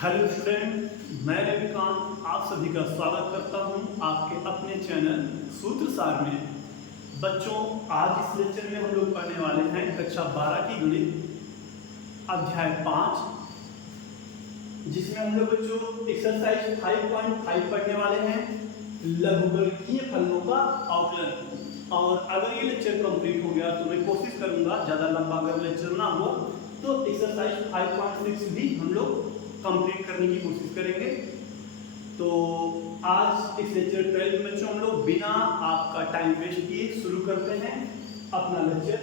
Hello student, मैं रविकांत आप सभी का स्वागत करता हूं आपके अपने चैनल सूत्रसार में। बच्चों, आज इस लेक्चर में हम लोग पढ़ने वाले हैं कक्षा 12 की गणित अध्याय 5, जिसमें हम लोग बच्चों एक्सरसाइज 5.5 पढ़ने वाले हैं, लघुगणकीय फलनों का अवकलन। और अगर ये लेक्चर कंप्लीट हो गया तो मैं कोशिश करूंगा ज़्यादा लंबा अगर लेक्चर ना हो तो एक्सरसाइज 5.6 भी हम लोग कंप्लीट करने की कोशिश करेंगे। तो आज इस लेक्चर 12 में बच्चों हम लोग बिना आपका टाइम वेस्ट किए शुरू करते हैं अपना लेक्चर।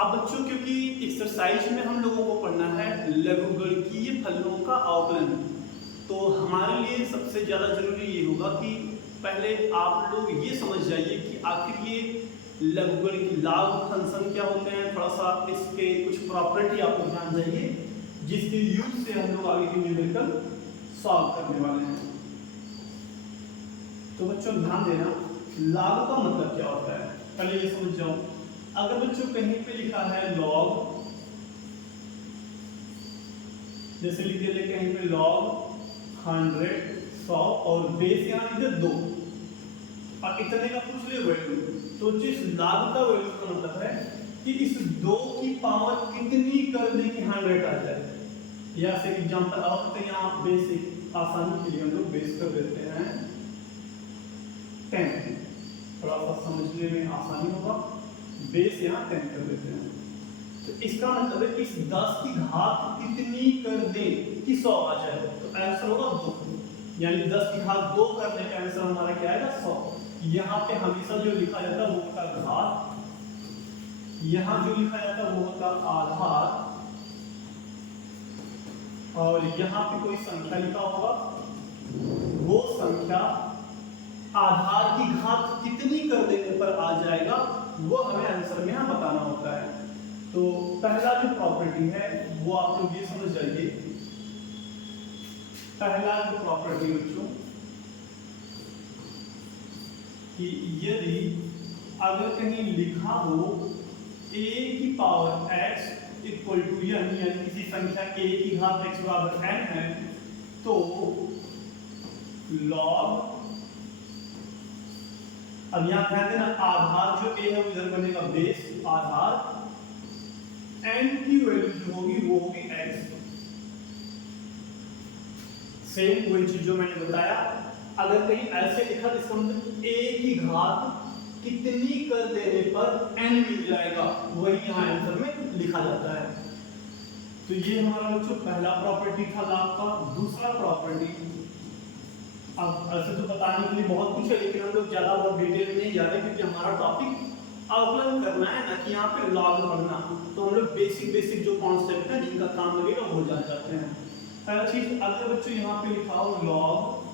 अब बच्चों, क्योंकि एक्सरसाइज में हम लोगों को पढ़ना है लघुगणकीय फलनों का अवकलन, तो हमारे लिए सबसे ज़्यादा जरूरी ये होगा कि पहले आप लोग ये समझ जाइए कि आखिर ये लघुगणकीय लाघव फंक्शन क्या होते हैं। थोड़ा सा इसके कुछ प्रॉपर्टी आप लोग जान जाइए, जिसके यूज से हम लोग आगे की न्यूमेरिकल सॉल्व करने वाले हैं। तो बच्चों ध्यान देना, लाघव का मतलब क्या होता है पहले ये समझ जाओ। अगर बच्चों कहीं पे लिखा है लॉग, जैसे लिख दिया कहीं पे लॉग 100 100 और बेस यहाँ इधर 2 और इतने का पूछ ले वैल्यू, तो जिस लाघव का वैल्यू का मतलब है कि इस 2 की पावर कितनी कर दे कि 100 आ जाए। या से एग्जांपल और तो यहाँ बेसिक आसानी के लिए हम लोग बेस कर देते हैं 10, थोड़ा सा समझने में आसानी होगा। बेस यहाँ 10 कर देते हैं, तो इसका मतलब है कि इस 10 की घात कितनी कर दे कि 100 आ जाए, तो आंसर होगा 2। यानी 10 की घात 2 करने का आंसर हमारा क्या आएगा 100। यहाँ पे हमेशा जो लिखा जाता है वो होता है घात, यहाँ जो लिखा जाता है वो होता है आधार, और यहाँ पे कोई संख्या लिखा होगा, वो संख्या आधार की घात कितनी कर देने पर आ जाएगा, वो हमें आंसर में यहाँ बताना होता है। तो पहला जो प्रॉपर्टी है वो आप लोग ये समझ जाइए। पहला जो प्रॉपर्टी बच्चों कि यदि अगर कहीं लिखा हो a की power x equal to n, यानी किसी संख्या a की घात x बराबर n है, तो log, अब यहाँ ध्यान देना आधार जो a है वो इधर बनेगा बेस आधार, n की वैल्यू जो होगी वो होगी x। सेम वही चीज जो मैंने बताया, अगर कहीं ऐसे लिखा तो इसका मतलब a की घात कितनी कर देने पर n मिल जाएगा, वही यहाँ आंसर में लिखा जाता है। तो ये हमारा बच्चों पहला प्रॉपर्टी था लाभ का। दूसरा प्रॉपर्टी, अब ऐसे तो बताने के लिए बहुत कुछ है, लेकिन हम लोग ज्यादा बहुत डिटेल में नहीं जा रहे क्योंकि हमारा टॉपिक अवकलन करना है ना कि यहाँ पे लॉग पढ़ना। तो हम लोग बेसिक जो कॉन्सेप्ट है जिनका काम लगेगा वो जान जाते हैं। पहला चीज, अगर बच्चों यहाँ पे लिखा हो log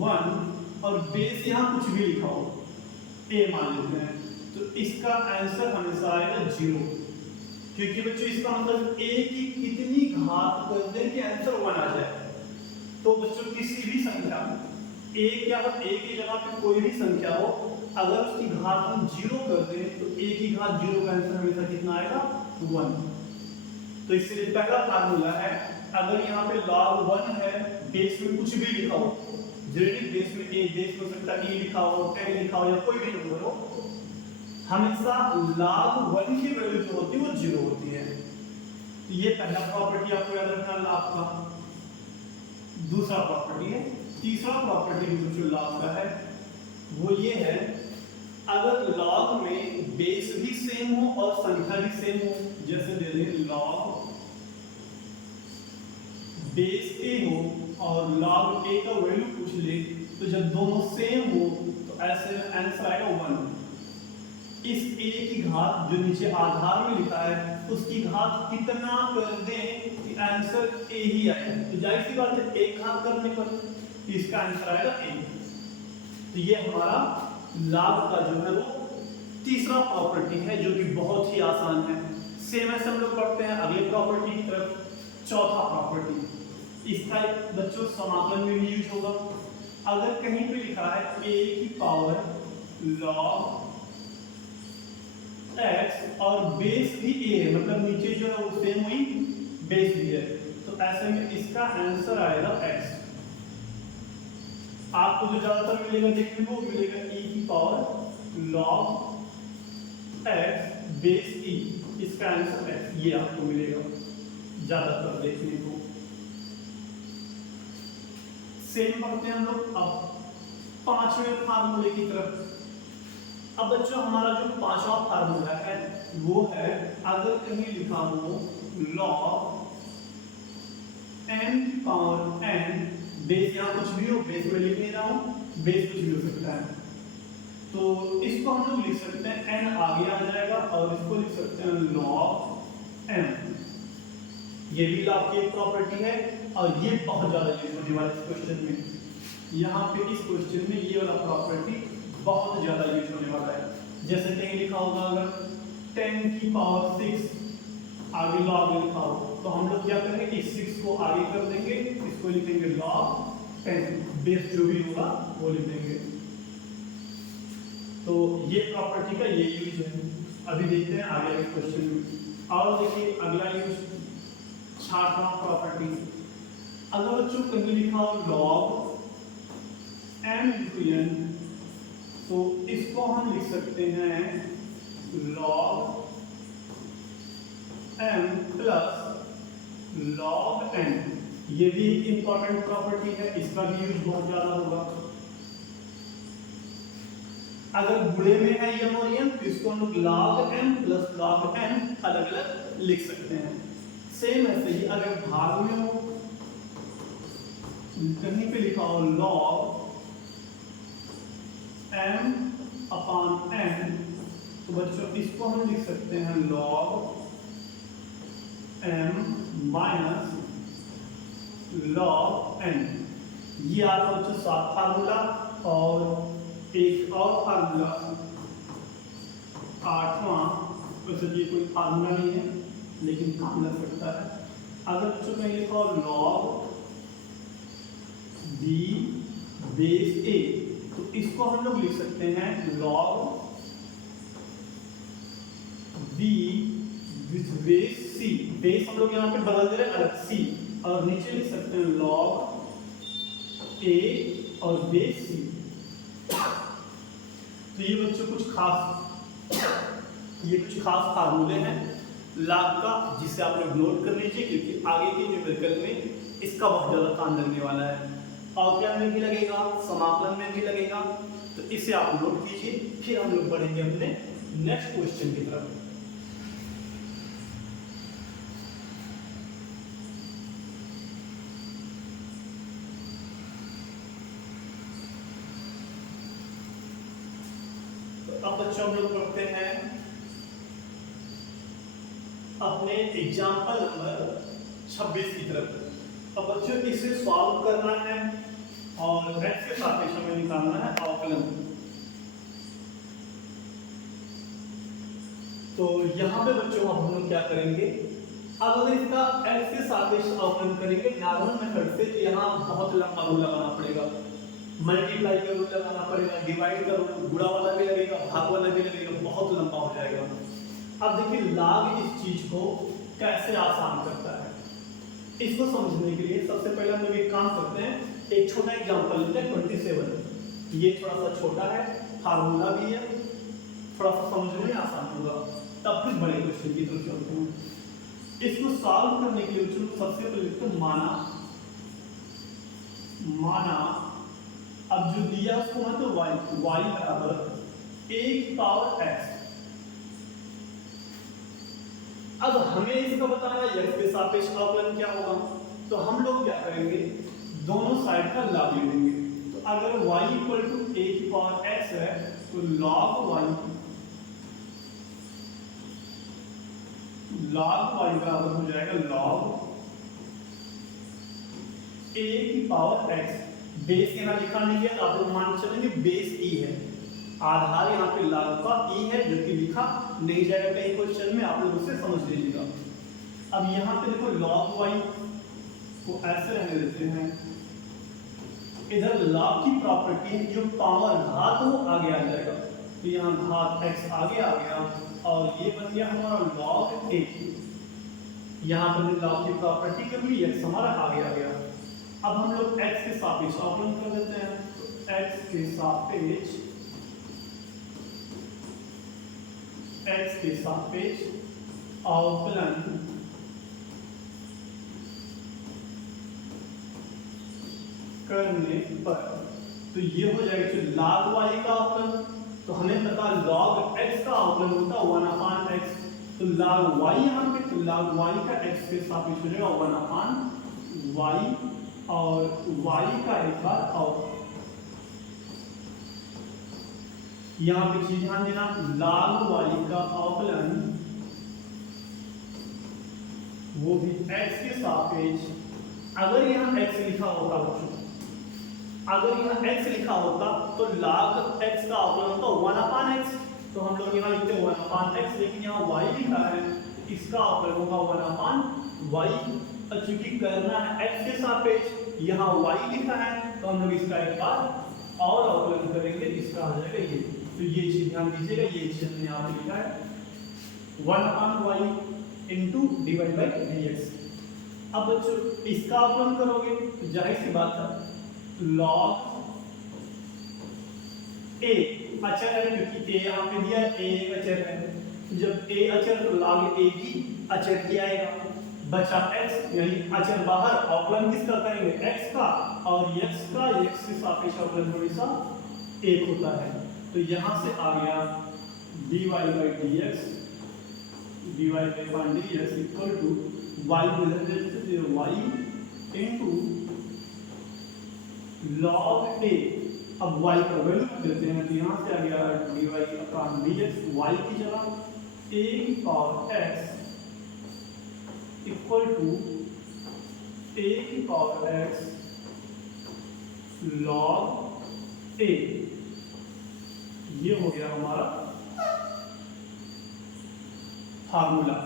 1 और बेस यहाँ कुछ भी लिखा हो a मान लेते हैं, तो इसका आंसर हमेशा आएगा 0, क्योंकि बच्चों इसका मतलब a की कितनी घात कर दें कि आंसर 1 आ जाए। तो बच्चों किसी भी संख्या a क्या हो, a की जगह पे कोई भी संख्या हो, अगर उसकी घात हम 0 कर दें तो a की घात 0 का आंसर हमेशा कितना आएगा 1। तो इसलिए पहला फार्मूला है, अगर यहाँ पे log 1 है, बेस में कुछ भी लिखा हो, जेनेटिक बेस में a, बेस में सकता है e लिखा हो, 10 लिखा हो या कोई भी नंबर हो, हमेशा log 1 की वैल्यू जो होती है वो 0 होती है। तो ये पहला प्रॉपर्टी आपको याद रखना log का। दूसरा प्रॉपर्टी है, तीसरा प्रॉपर्टी जो log का है वो ये है, अगर log में बेस भी सेम हो और संख्या भी सेम हो, जैसे दे दें log बेस a हो और log a का वैल्यू पूछ ले, तो जब दोनों सेम हो तो ऐसे में आंसर आएगा 1। इस a की घात जो नीचे आधार में लिखा है उसकी घात कितना कर दें कि आंसर a ही आए, तो जाहिर सी बात है एक घात करने पर इसका आंसर आएगा a। तो ये हमारा log का जो है वो तीसरा प्रॉपर्टी है, जो कि बहुत ही आसान है। सेम ऐसे हम लोग पढ़ते हैं अगले प्रॉपर्टी की तरफ। चौथा प्रॉपर्टी, इसका बच्चों समाकलन में भी यूज होगा। अगर कहीं पे लिखा है a की पावर log x और बेस भी a है, मतलब नीचे जो है वो सेम वही बेस भी है, तो ऐसे में इसका आंसर आएगा x। आपको जो ज्यादातर मिलेगा देखने को मिलेगा e की power log x base e, इसका आंसर x, ये आपको मिलेगा ज्यादातर देखने को। सेम पढ़ते हैं हम लोग अब पांचवें फार्मूले की तरफ। अब बच्चों हमारा जो पांचवा फार्मूला है वो है, अगर कहीं लिखा हो log n की पावर n, बेस यहाँ कुछ भी हो, बेस में लिख नहीं रहा हूँ, बेस कुछ भी हो सकता है, तो इसको हम लोग लिख सकते हैं n आगे आ जाएगा और इसको लिख सकते हैं log m। ये भी लॉग की एक प्रॉपर्टी है और ये बहुत ज्यादा यूज होने वाला इस क्वेश्चन में। यहाँ पे इस क्वेश्चन में ये वाला प्रॉपर्टी बहुत ज्यादा यूज होने वाला है। जैसे कहीं लिखा होगा अगर 10 की पावर 6 आगे लॉग लिखा हो, तो हम लोग क्या करेंगे, इस 6 को आगे कर देंगे, इसको लिखेंगे log 10, बेस जो भी होगा वो लिख देंगे। तो ये प्रॉपर्टी का ये यूज है। अभी देखते हैं आगे के क्वेश्चन में। और देखिए अगला यूज, छठवां प्रॉपर्टी, अगर बच्चों कहीं लिखा हो log m into n, तो इसको हम लिख सकते हैं log m plus log n। ये भी एक इंपॉर्टेंट प्रॉपर्टी है, इसका भी यूज बहुत ज्यादा होगा। अगर बुरे में है m और n, तो इसको हम लोग log m plus log n अलग अलग लिख सकते हैं। सेम ऐसे ही अगर भाग में हो, कहीं पे लिखा हो log m अपॉन n, तो बच्चों इसको हम लिख सकते हैं log m minus log n। ये आपका बच्चों सात फार्मूला, और एक और फार्मूला आठवां, वैसे ये कोई फार्मूला नहीं है लेकिन काम लग सकता है। अगर बच्चों कहीं लिखा हो log b बेस a, तो इसको हम लोग लिख सकते हैं log b with base c। Base हम लोग यहाँ पे बदल दे रहे हैं अलग c, और नीचे लिख सकते हैं log a और बेस c। तो ये बच्चों कुछ खास फार्मूले हैं log का, जिसे आप लोग नोट कर लीजिए, क्योंकि आगे के न्यूमेरिकल में इसका बहुत ज्यादा काम लगने वाला है। अवकलन में भी लगेगा, समाकलन में भी लगेगा, तो इसे आप नोट कीजिए। फिर हम लोग बढ़ेंगे अपने नेक्स्ट क्वेश्चन की तरफ। तो अब बच्चों हम लोग पढ़ते हैं अपने एग्जाम्पल नंबर 26 की तरफ। अब बच्चों इसे सॉल्व करना है और x के सापेक्ष हमें निकालना है अवकलन। तो यहाँ पे बच्चों हम लोग क्या करेंगे, अब अगर इसका x के सापेक्ष अवकलन करेंगे नॉर्मल मेथड से, तो यहाँ बहुत लंबा रूल लगाना पड़ेगा, मल्टीप्लाई का रूल लगाना पड़ेगा, डिवाइड का रूल, गुणा वाला भी लगेगा, भाग वाला भी लगेगा, बहुत लंबा हो जाएगा। अब देखिए log इस चीज को कैसे आसान करता है, इसको समझने के लिए सबसे पहले हम लोग एक काम करते हैं, एक छोटा एग्जांपल लेते हैं 27। ये थोड़ा सा छोटा है, फार्मूला भी है, थोड़ा सा समझने में आसान होगा, तब फिर बड़े क्वेश्चन की तरफ चलते हैं। इसको सॉल्व करने के लिए सबसे पहले लिखते हैं माना अब जो दिया उसको है तो y बराबर a की पावर x। अब हमें इसका बताना है x के सापेक्ष अवकलन क्या होगा, तो हम लोग क्या करेंगे, दोनों साइड का लॉग ले लेंगे। तो अगर y इक्वल टू a की पावर x है, तो log y बराबर हो जाएगा log a की पावर x। बेस यहाँ लिखा नहीं है, तो आप लोग मान चलेंगे बेस e है, आधार यहाँ पे log का e है, जो कि लिखा नहीं जाएगा कहीं क्वेश्चन में, आप लोग उसे समझ लीजिएगा। अब यहाँ पे देखो log y को ऐसे रहने देते हैं, इधर log की प्रॉपर्टी जो पावर घात हो आगे आ जाएगा, तो यहाँ घात x आगे आ गया और ये बन गया हमारा log a। यहाँ पर हमने log की प्रॉपर्टी कर ली, x हमारा आगे आ गया। अब हम लोग x के सापेक्ष अवकलन कर देते हैं, तो x के सापेक्ष अवकलन करने पर तो ये हो जाएगा जो log y का अवकलन, तो हमें पता log x का अवकलन होता है 1/x, तो log y यहाँ पे, तो log y का x के सापेक्ष हो जाएगा 1/y और y का एक बार अवकलन। यहाँ पे चीज ध्यान देना, log y का अवकलन वो भी x के सापेक्ष, अगर यहाँ x लिखा होता बच्चों, अगर यहाँ x लिखा होता तो log x का अवकलन होता 1/x, तो हम लोग यहाँ लिखते 1/x, लेकिन यहाँ y लिखा है तो इसका अवकलन होगा 1/y। और चूंकि करना है x के सापेक्ष, यहाँ y लिखा है तो हम लोग इसका एक बार और अवकलन करेंगे, इसका आ जाएगा ये। तो ये चीज ध्यान दीजिएगा, ये चीज हमने यहाँ पे लिखा है 1/y into divide by dx। अब बच्चों इसका अवकलन करोगे तो जाहिर सी बात है log a अचर है, क्योंकि a यहाँ पे दिया है, a एक अचर है, जब a अचर तो log a भी अचर ही आएगा, बचा x यानी अचर बाहर, अवकलन किसका करेंगे x का, और x का x के सापेक्ष अवकलन हमेशा 1 होता है। तो यहाँ से आ गया dy by dx equal to y y into log a। अब y का वैल्यू देते हैं, तो यहाँ से आ गया dy अपॉन dx, y की जगह a की power x equal to a की पावर x log a। ये हो गया हमारा फार्मूला।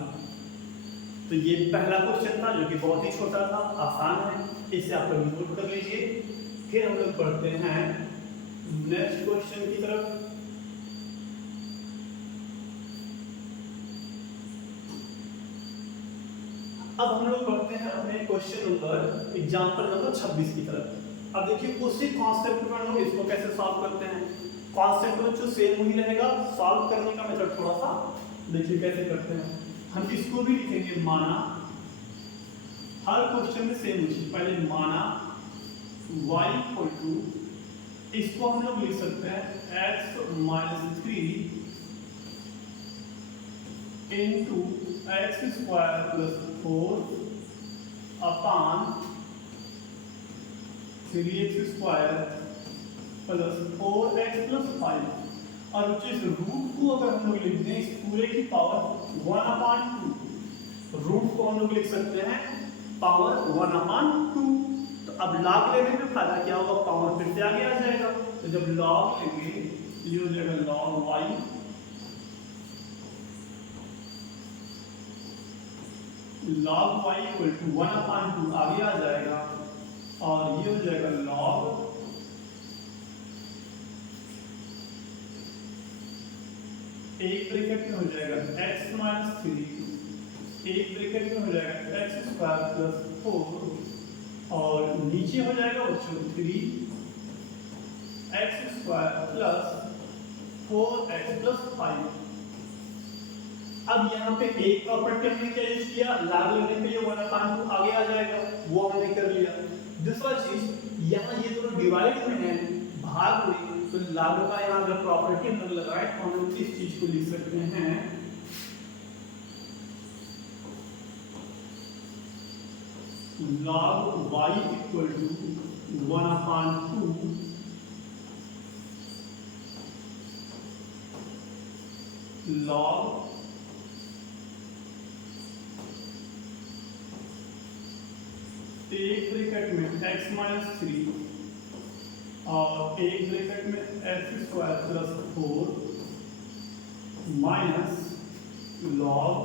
तो ये पहला क्वेश्चन था जो कि बहुत ही छोटा था, आसान है, इसे आप नोट कर लीजिए। फिर हम लोग पढ़ते हैं नेक्स्ट क्वेश्चन की तरफ। अब हम लोग पढ़ते हैं अपने क्वेश्चन नंबर एग्जांपल नंबर 26 की तरफ। अब देखिए उसी कॉन्सेप्ट में हम लोग इसको कैसे सॉल्व करते हैं। कॉन्सेप्ट बच्चों सेम ही रहेगा, सॉल्व करने का मेथड थोड़ा सा देखिए कैसे करते हैं। हम इसको भी लिखेंगे माना, हर क्वेश्चन में सेम चीज, पहले माना y इक्वल टू, इसको हम लोग लिख सकते हैं x minus 3 into x square plus 4 upon 3x square plus 4x plus 5। और इस रूट को अगर हम लोग लिख दें इस पूरे की पावर 1/2, रूट को हम लोग लिख सकते हैं पावर 1/2। तो अब लॉग लेने में फायदा क्या होगा, पावर फिर से आगे आ जाएगा। तो जब लॉग लेंगे ये हो जाएगा log y इक्वल टू 1/2 आगे आ जाएगा, और ये हो जाएगा log एक ब्रैकेट में हो जाएगा x माइनस 3, एक ब्रैकेट में हो जाएगा x स्क्वायर प्लस 4, और नीचे हो जाएगा बच्चों 3x square plus 4x plus 5। अब यहाँ पे एक प्रॉपर्टी हमने क्या यूज किया, लॉग लेने पे ये 1/2 आगे आ जाएगा, वो हमने कर लिया। दूसरा चीज यहाँ ये दोनों डिवाइड में है, भाग में, तो लॉग का यहाँ अगर प्रॉपर्टी हम लगाए तो हम लोग इस चीज को लिख सकते हैं log y equal to 1/2 log एक ब्रैकेट में x माइनस 3 और एक ब्रैकेट में x square plus 4 minus log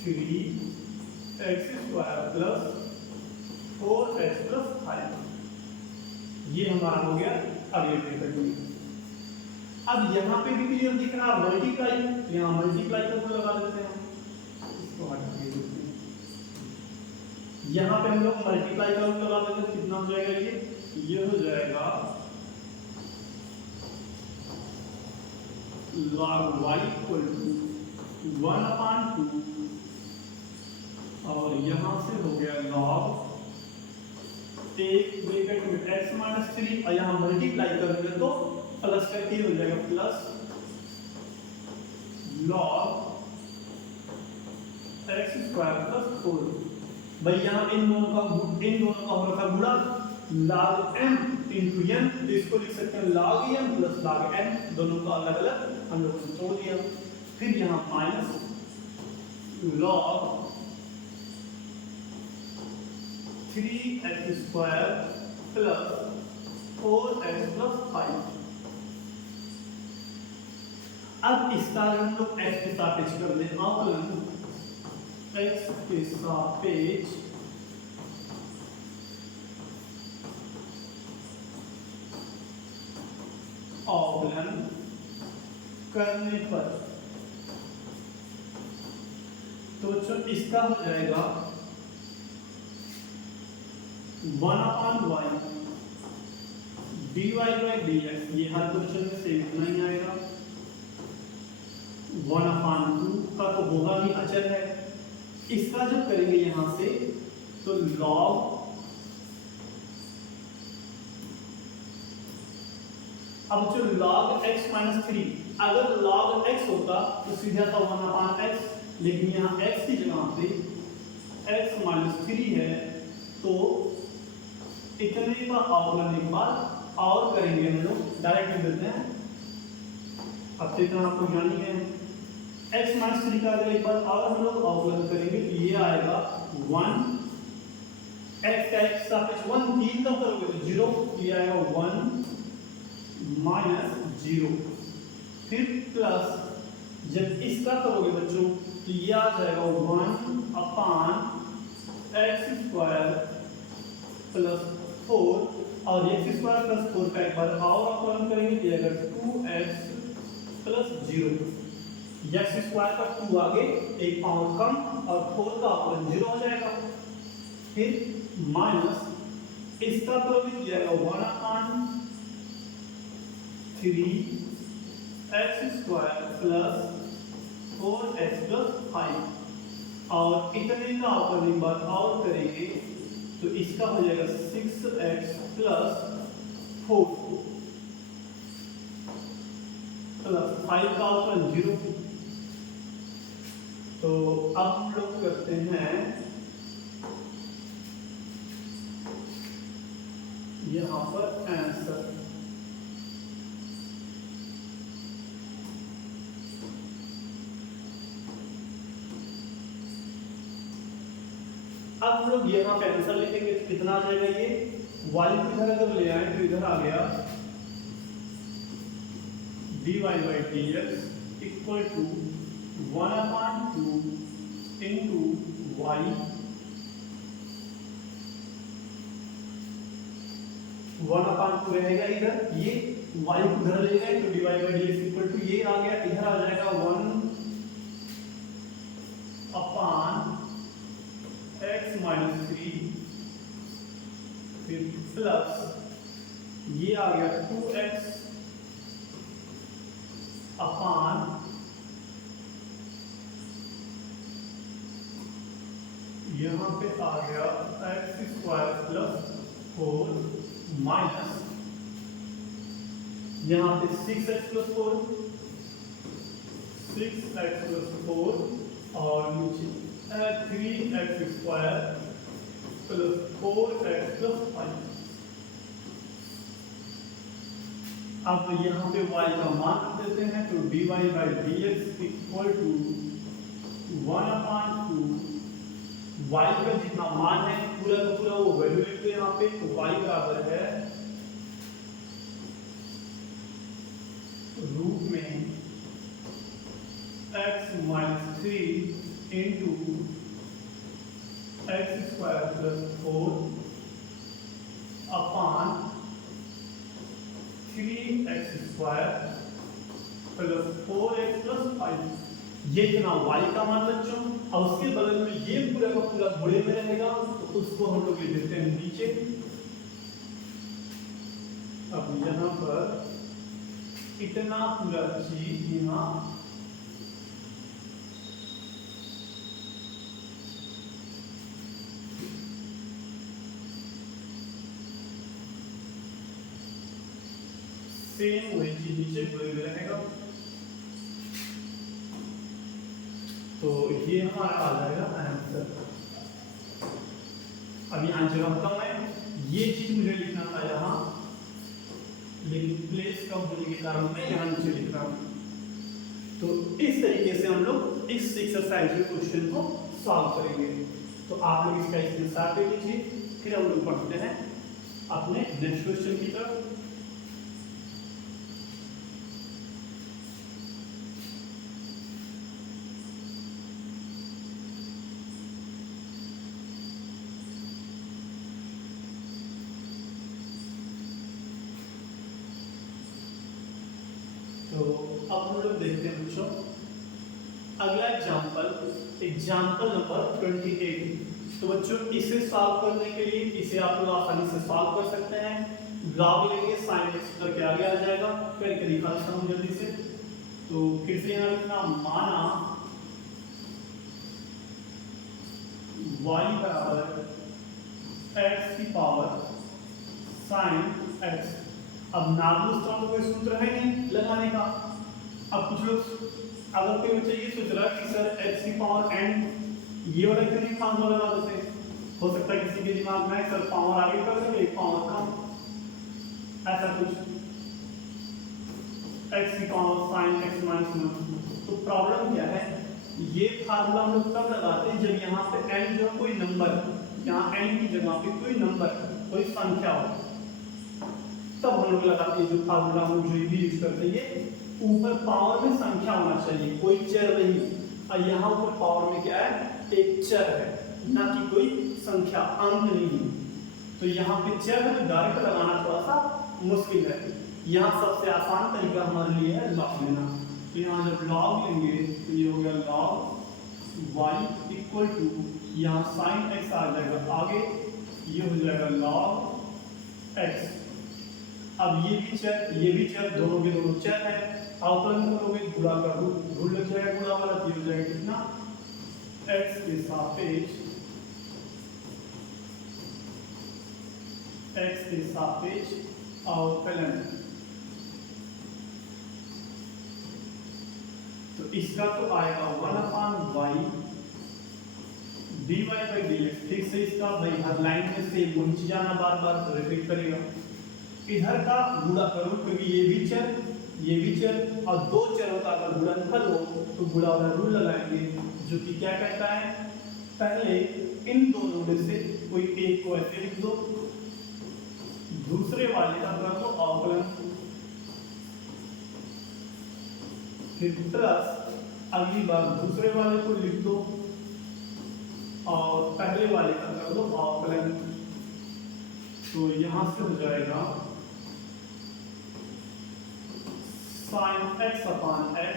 3x square plus 4x plus 5। ये हमारा हो गया अगले ब्रैकेट में। अब यहाँ पे भी क्लियर दिख रहा है मल्टीप्लाई, यहाँ मल्टीप्लाई का रूल लगा देते हैं, इसको हटा के देते हैं। यहाँ पे हम लोग मल्टीप्लाई का रूल लगा देते हैं, कितना हो जाएगा ये हो जाएगा log y इक्वल टू 1/2 और यहाँ से हो गया log एक ब्रैकेट में x माइनस 3 और यहाँ मल्टीप्लाई करेंगे तो प्लस करके हो जाएगा plus log x square plus 4। भाई यहाँ इन दोनों का हो रखा गुणा log m इंटू n, तो इसको लिख सकते हैं log m plus log n, दोनों का अलग अलग हम लोग ने तोड़ दिया। फिर यहाँ minus log 3x square plus 4x plus 5। अब इसका हम लोग x के सापेक्ष कर लें अवकलन, x के सापेक्ष अवकलन करने पर तो इसका हो जाएगा 1/y dy by dx, ये हर क्वेश्चन में से इतना ही आएगा। 1/2 का तो होगा ही अचर है, इसका जब करेंगे यहां से तो log, अब जो log x माइनस 3, अगर log x होता तो सीधा था 1/x, लेकिन यहाँ x की जगह पे x माइनस 3 है तो इतने का अवकलन एक बार और करेंगे हम लोग, डायरेक्ट लिख देते हैं। अब तो इतना आपको जान ही है, x माइनस 3 का अगर एक बार और हम लोग अवकलन करेंगे तो ये आएगा 1 x का x सापेक्ष 1, 3 का करोगे तो 0, ये आएगा 1 माइनस 0। फिर प्लस जब इसका करोगे बच्चों तो ये आ जाएगा 1/x स्क्वायर प्लस 4, और x स्क्वायर प्लस 4 का एक बार और अवकलन करेंगे तो अगर 2x प्लस 0, x स्क्वायर का 2 आगे एक पावर कम और 4 का अवकलन 0 हो जाएगा। फिर माइनस इसका करोगे तो जाएगा 1/3 x square plus 4x plus 5, और इतने का अवकलन एक बार और करेंगे तो इसका हो जाएगा 6x प्लस 4 प्लस 5 का अवकलन 0। तो अब हम लोग करते हैं यहाँ पर आंसर। अब हम लोग यहाँ पे आंसर लिखेंगे तो कितना आ जाएगा, ये y को इधर अगर ले आए तो इधर आ गया dy by dx equal to 1/2 into y 1/2 रहेगा इधर, ये y को इधर ले गए तो dy by dx equal to ये आ गया, इधर आ जाएगा 1/x माइनस 3, फिर प्लस ये आ गया 2x अपान यहाँ पे आ गया x स्क्वायर प्लस 4 माइनस यहाँ पे 6x प्लस 4, 6x प्लस 4 और नीचे 3x square plus 4x plus 5। अब यहाँ पे y का मान देते हैं तो dy by dx equal to 1/2, y का जितना मान है पूरा का पूरा वो वैल्यू लिखते हैं यहाँ पे, तो y बराबर है रूट में x minus 3 into x square plus 4 अपान 3x² प्लस 4x प्लस 5 ये इतना y का मान बच्चों। अब उसके बगल में ये पूरा का पूरा बुरे में रहेगा तो उसको हम लोग ले देते हैं नीचे। अब यहाँ पर इतना पूरा चीज यहाँ सेम वही चीज नीचे बुरे में रहेगा। तो ये हमारा आ जाएगा आंसर। अब यहाँ जगह कम है, ये चीज मुझे लिखना था यहाँ, लेकिन प्लेस कम होने के कारण मैं यहाँ नीचे लिख रहा हूँ। तो इस तरीके से हम लोग इस एक्सरसाइज के क्वेश्चन को सॉल्व करेंगे। तो आप लोग इसका स्क्रीनशॉट ले लीजिए, फिर हम लोग पढ़ते हैं अपने नेक्स्ट क्वेश्चन की तरफ। तो अब हम लोग देखते हैं बच्चों अगला एग्जाम्पल नंबर 28। तो बच्चों इसे सॉल्व करने के लिए इसे आप लोग आसानी से सॉल्व कर सकते हैं। लॉग लेंगे sin x करके आगे आ जाएगा, करके दिखा देता हूँ जल्दी से। तो फिर से यहाँ लिखना, माना y बराबर x की पावर sin x। अब नार्मल फॉर्म कोई सूत्र है नहीं लगाने का। अब कुछ लोग अगर कोई बच्चा ये सोच रहा है कि सर x की पावर n ये वाला क्यों नहीं फॉर्मूला लगा देते, हो सकता है किसी के दिमाग में सर पावर आगे कर देंगे पावर कम, ऐसा कुछ x की पावर sin x माइनस 1। तो प्रॉब्लम क्या है, ये फार्मूला हम लोग तब लगाते हैं जब यहाँ पे n जो कोई नंबर, यहाँ n की जगह पे कोई नंबर कोई संख्या हो, तब हम लोग लगाते हैं जो फार्मूला हम जो भी यूज करते हैं। ऊपर पावर में संख्या होना चाहिए, कोई चर नहीं। और यहाँ ऊपर पावर में क्या है, एक चर है, ना कि कोई संख्या, अंक नहीं है। तो यहाँ पे चर है, डायरेक्ट लगाना थोड़ा सा मुश्किल है। यहाँ सबसे आसान तरीका हमारे लिए है लॉग लेना। तो यहाँ जब लॉग लेंगे तो ये हो गया लॉग y इक्वल टू, यहाँ साइन x आ जाएगा आगे, ये हो जाएगा लॉग x। अब ये भी चर दोनों के दोनों चर है। अवकलन करोगे गुणा का रूल लग जाएगा, गुणा वाला ये हो जाएगा कितना, x के सापेक्ष अवकलन। तो इसका तो आएगा 1/y dy by dx। ठीक से इसका भाई हर लाइन में से वही चीज आना बार बार रिपीट करेगा। इधर का गुणा करो क्योंकि ये भी चर और दो चरों का अगर गुणनफल हो तो गुणा वाला रूल लगाएंगे, जो कि क्या कहता है, पहले इन दोनों में से कोई एक को ऐसे लिख दो, दूसरे वाले का कर दो अवकलन, फिर प्लस अगली बार दूसरे वाले को लिख दो और पहले वाले का कर दो अवकलन। तो यहां से हो जाएगा sin x upon x,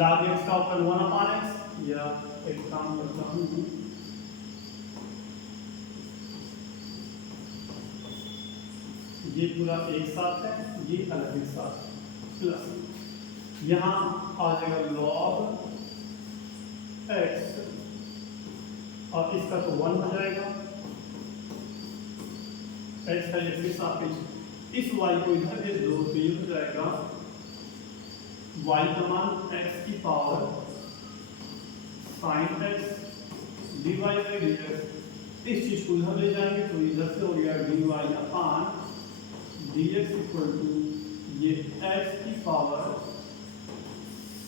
log x का अवकलन 1/x, या एक काम करता हूं, ये पूरा एक साथ है, ये अलग एक साथ, प्लस यहाँ आ जाएगा log x और इसका तो 1 हो जाएगा, x का x के सापेक्ष। इस y को इधर भेज दो तो ये हो जाएगा y का मान x की power sin x dy by dx। इस चीज को इधर ले जाएंगे तो इधर से हो गया dy upon dx equal to ये x की पावर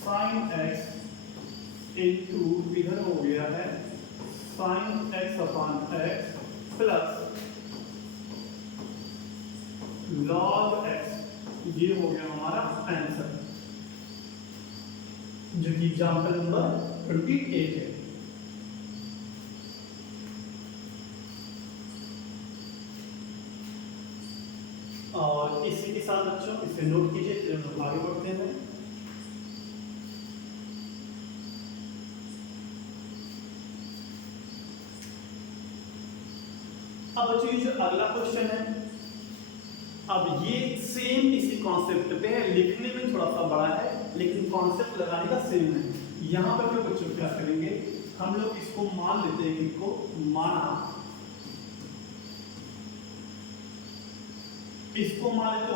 sin x इनटू इधर हो गया है sin x upon x plus log x। ये हो गया हमारा आंसर, जो कि एग्जाम्पल नंबर 28 है। और इसी के साथ बच्चों इसे नोट कीजिए, फिर हम लोग आगे बढ़ते हैं। अब बच्चों ये जो अगला क्वेश्चन है, अब ये सेम इसी कॉन्सेप्ट पे है, लिखने में थोड़ा सा बड़ा है लेकिन कॉन्सेप्ट लगाने का सेम है। यहाँ पर जो बच्चों क्या करेंगे, हम लोग इसको मान लेते हैं, इनको माना, इसको मान लेते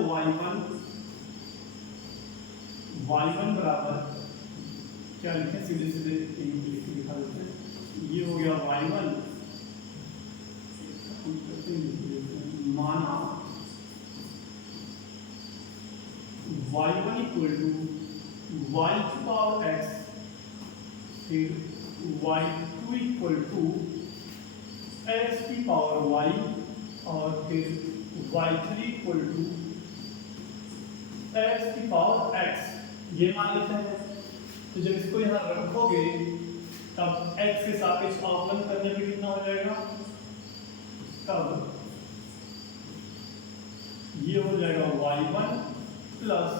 y1 बराबर क्या लिखें, सीधे सीधे लिख दिखा देते हैं। ये हो गया y1 माना y1 equal to y to power x, फिर y2 इक्वल टू x की पावर y, और फिर y3 इक्वल टू x की पावर x, ये मान लेते हैं। तो जब इसको यहाँ रखोगे तब x के सापेक्ष अवकलन करने पे कितना हो जाएगा, तब ये हो जाएगा y1 plus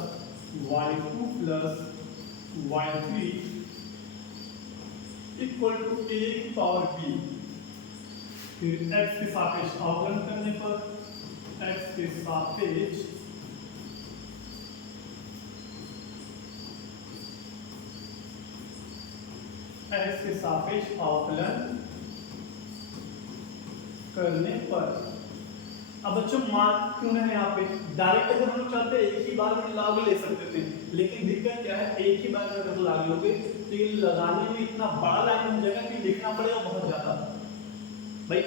y2 plus y3 equal to a की पावर b, फिर x के सापेक्ष अवकलन करने पर x के सापेक्ष अवकलन करने पर। अब बच्चों मान क्यों है यहाँ पे, डायरेक्ट अगर हम लोग चाहते हैं एक ही बार में लाग ले सकते थे, लेकिन दिक्कत क्या है, एक ही बार में अगर लाग लोगे तो ये लगाने में इतना बड़ा लाइन हो जाएगा कि लिखना पड़ेगा बहुत ज्यादा। भाई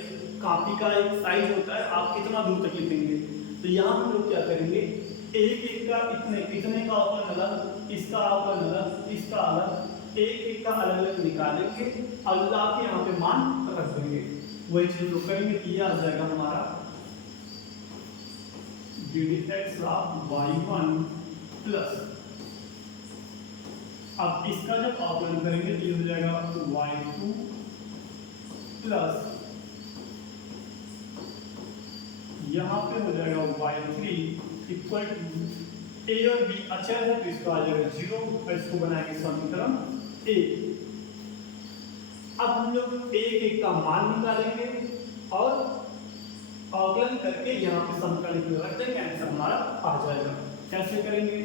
कॉपी का एक साइज होता है, आप कितना दूर तक लिखेंगे। तो यहाँ हम लोग क्या करेंगे, एक एक का इतने का अवकलन अलग, इसका अवकलन अलग, इसका अलग, एक एक का अलग अलग निकालेंगे, अल्लाह के यहाँ पे मान रख देंगे। वही चीज लोग करेंगे, किया आ जाएगा हमारा dx ऑफ y1 प्लस, अब इसका जब अवकलन करेंगे तो ये हो जाएगा y2 प्लस, यहाँ पे हो जाएगा y3 इक्वल टू a और b अचर है तो इसका आ जाएगा 0, और इसको बनाएंगे समीकरण a। अब हम लोग एक एक का मान निकालेंगे और अवकलन करके यहाँ पे समीकरण रख देंगे, आंसर हमारा आ जाएगा। कैसे करेंगे,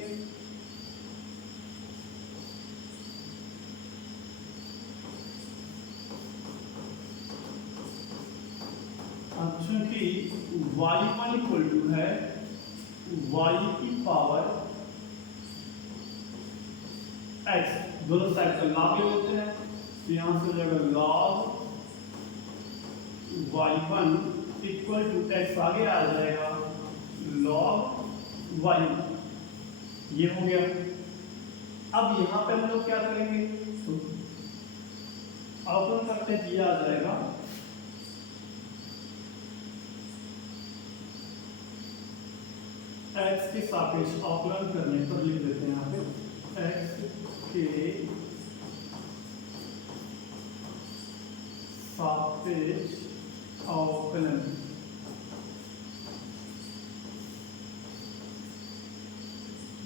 अब चूंकि y1 इक्वल टू है y की पावर x, दोनों साइड का लॉग ले लेते हैं, तो यहाँ से हो जाएगा log y1 equal to x, आगे आ जाएगा log y, ये हो गया। अब यहाँ पे हम लोग क्या करेंगे, तो अवकलन करते हैं, दिया आ जाएगा x के सापेक्ष अवकलन करने पर लिख देते हैं यहाँ पे x के सापेक्ष अवकलन,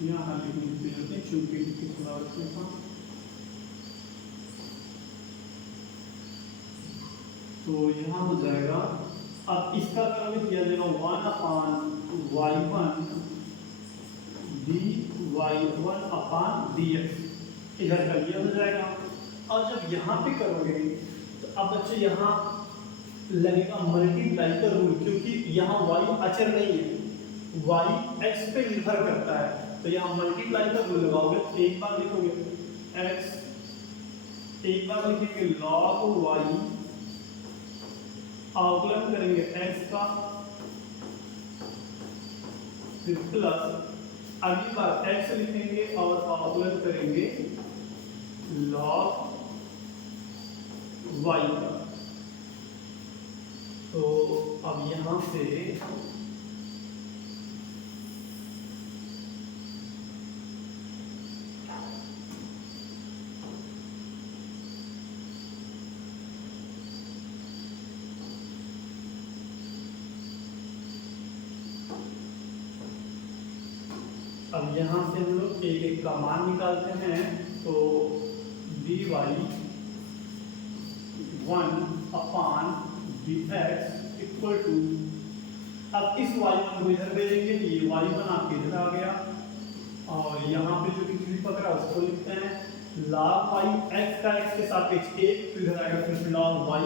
यहाँ लिखने की जरूरत है चूंकि तो यहाँ हो जाएगा। अब इसका कर्म किया जाएगा 1/y1 dy1/dx, इधर का ये हो जाएगा। और जब यहाँ पे करोगे तो अब बच्चे यहाँ लगेगा मल्टीप्लाई का रूल, क्योंकि यहाँ y अचर नहीं है, y x पे निर्भर करता है, तो यहाँ मल्टीप्लाई का रूल लगाओगे। एक बार लिखोगे x, एक बार लिखेंगे log y, अवकलन करेंगे x का, फिर प्लस अगली बार x लिखेंगे और अवकलन करेंगे log y का। तो अब यहां से अब यहाँ से हम लोग एक एक का मान निकालते हैं, तो dy 1/dx इक्वल टू, अब इस y1 को इधर भेजेंगे तो ये y1 आपके इधर आ गया, और यहाँ पे जो भी पकड़ा उसको लिखते हैं log y, x का x के सापेक्ष एक, तो इधर आएगा फिर log y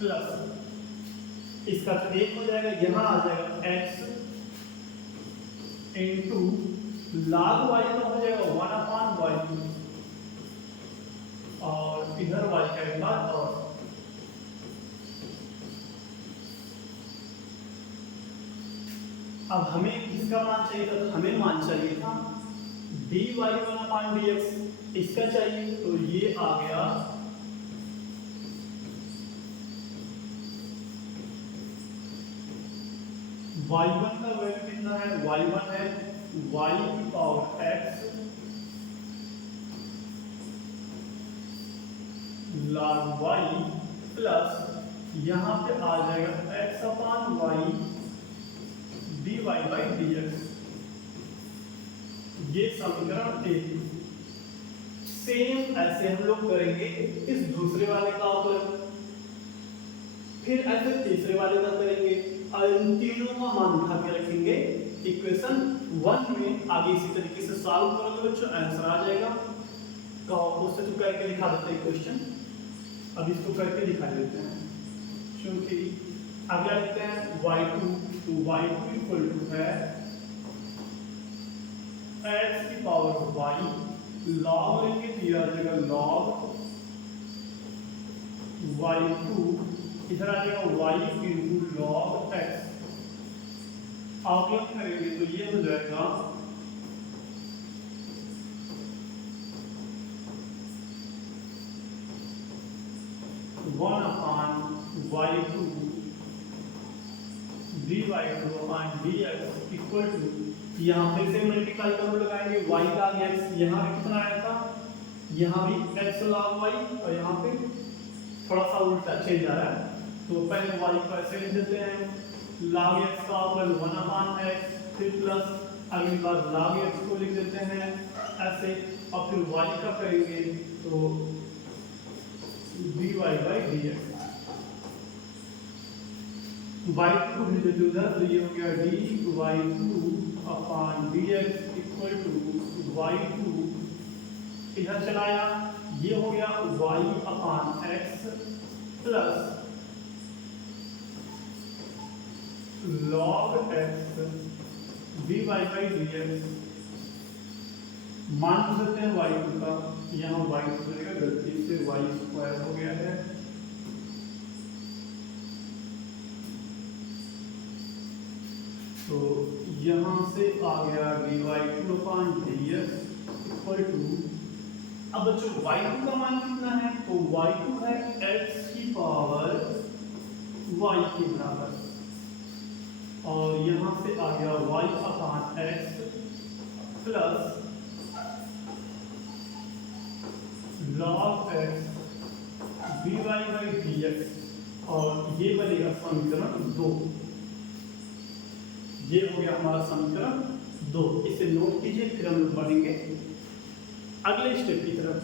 प्लस इसका तो एक हो जाएगा, यहाँ आ जाएगा x इंटू log y का हो जाएगा 1/y, और इधर y का एक बार और अब हमें किसका मान चाहिए था, तो हमें मान चाहिए था dy 1/dx, इसका चाहिए, तो ये आ गया y1 का वैल्यू कितना है, y1 है y की power x log y plus यहाँ पे आ जाएगा x/y dy by dx, ये समीकरण एक। सेम ऐसे हम लोग करेंगे इस दूसरे वाले का अवकलन, फिर ऐसे तीसरे वाले का करेंगे, और इन तीनों का मान उठा के रखेंगे इक्वेशन 1 में। आगे इसी तरीके से सॉल्व करोगे बच्चों, आंसर आ जाएगा। तो उससे तो करके दिखा देते हैं क्वेश्चन, अब इसको करके दिखा देते हैं, क्योंकि अगला लिखते हैं y2, तो y2 इक्वल टू है x की पावर y, log लेंगे तो यह आ जाएगा log y2, इधर आ जाएगा y इंटू log x, अवकलन करेंगे तो ये हो जाएगा 1/y2 dy/dx इक्वल टू, यहाँ फिर से मल्टीप्लाई करो लगाएंगे, y log x, यहाँ पे कितना आया था, यहाँ भी x log y, और यहाँ पे थोड़ा सा उल्टा चेंज आ रहा है, तो पहले y को ऐसे लिख देते हैं log x का अवकलन 1/x, फिर प्लस अगली बार log x को लिख देते हैं ऐसे, और फिर y का करेंगे तो dy by dx, y2 को भी देते उधर, तो ये हो गया dy/dx इक्वल टू y2 इधर चलाया, ये हो गया y/x plus log x dy by dx, मान सकते हैं y2 का, यहाँ y2 बनेगा, गलती से y² हो गया है, तो यहाँ से आ गया dy2/dx इक्वल टू, अब बच्चों y2 का मान कितना है, तो y2 है x की पावर y के बराबर, और यहाँ से आ गया y/x plus log x dy by dx, और ये बनेगा समीकरण 2, ये हो गया हमारा समीकरण 2। इसे नोट कीजिए, फिर हम लोग बढ़ेंगे अगले स्टेप की तरफ।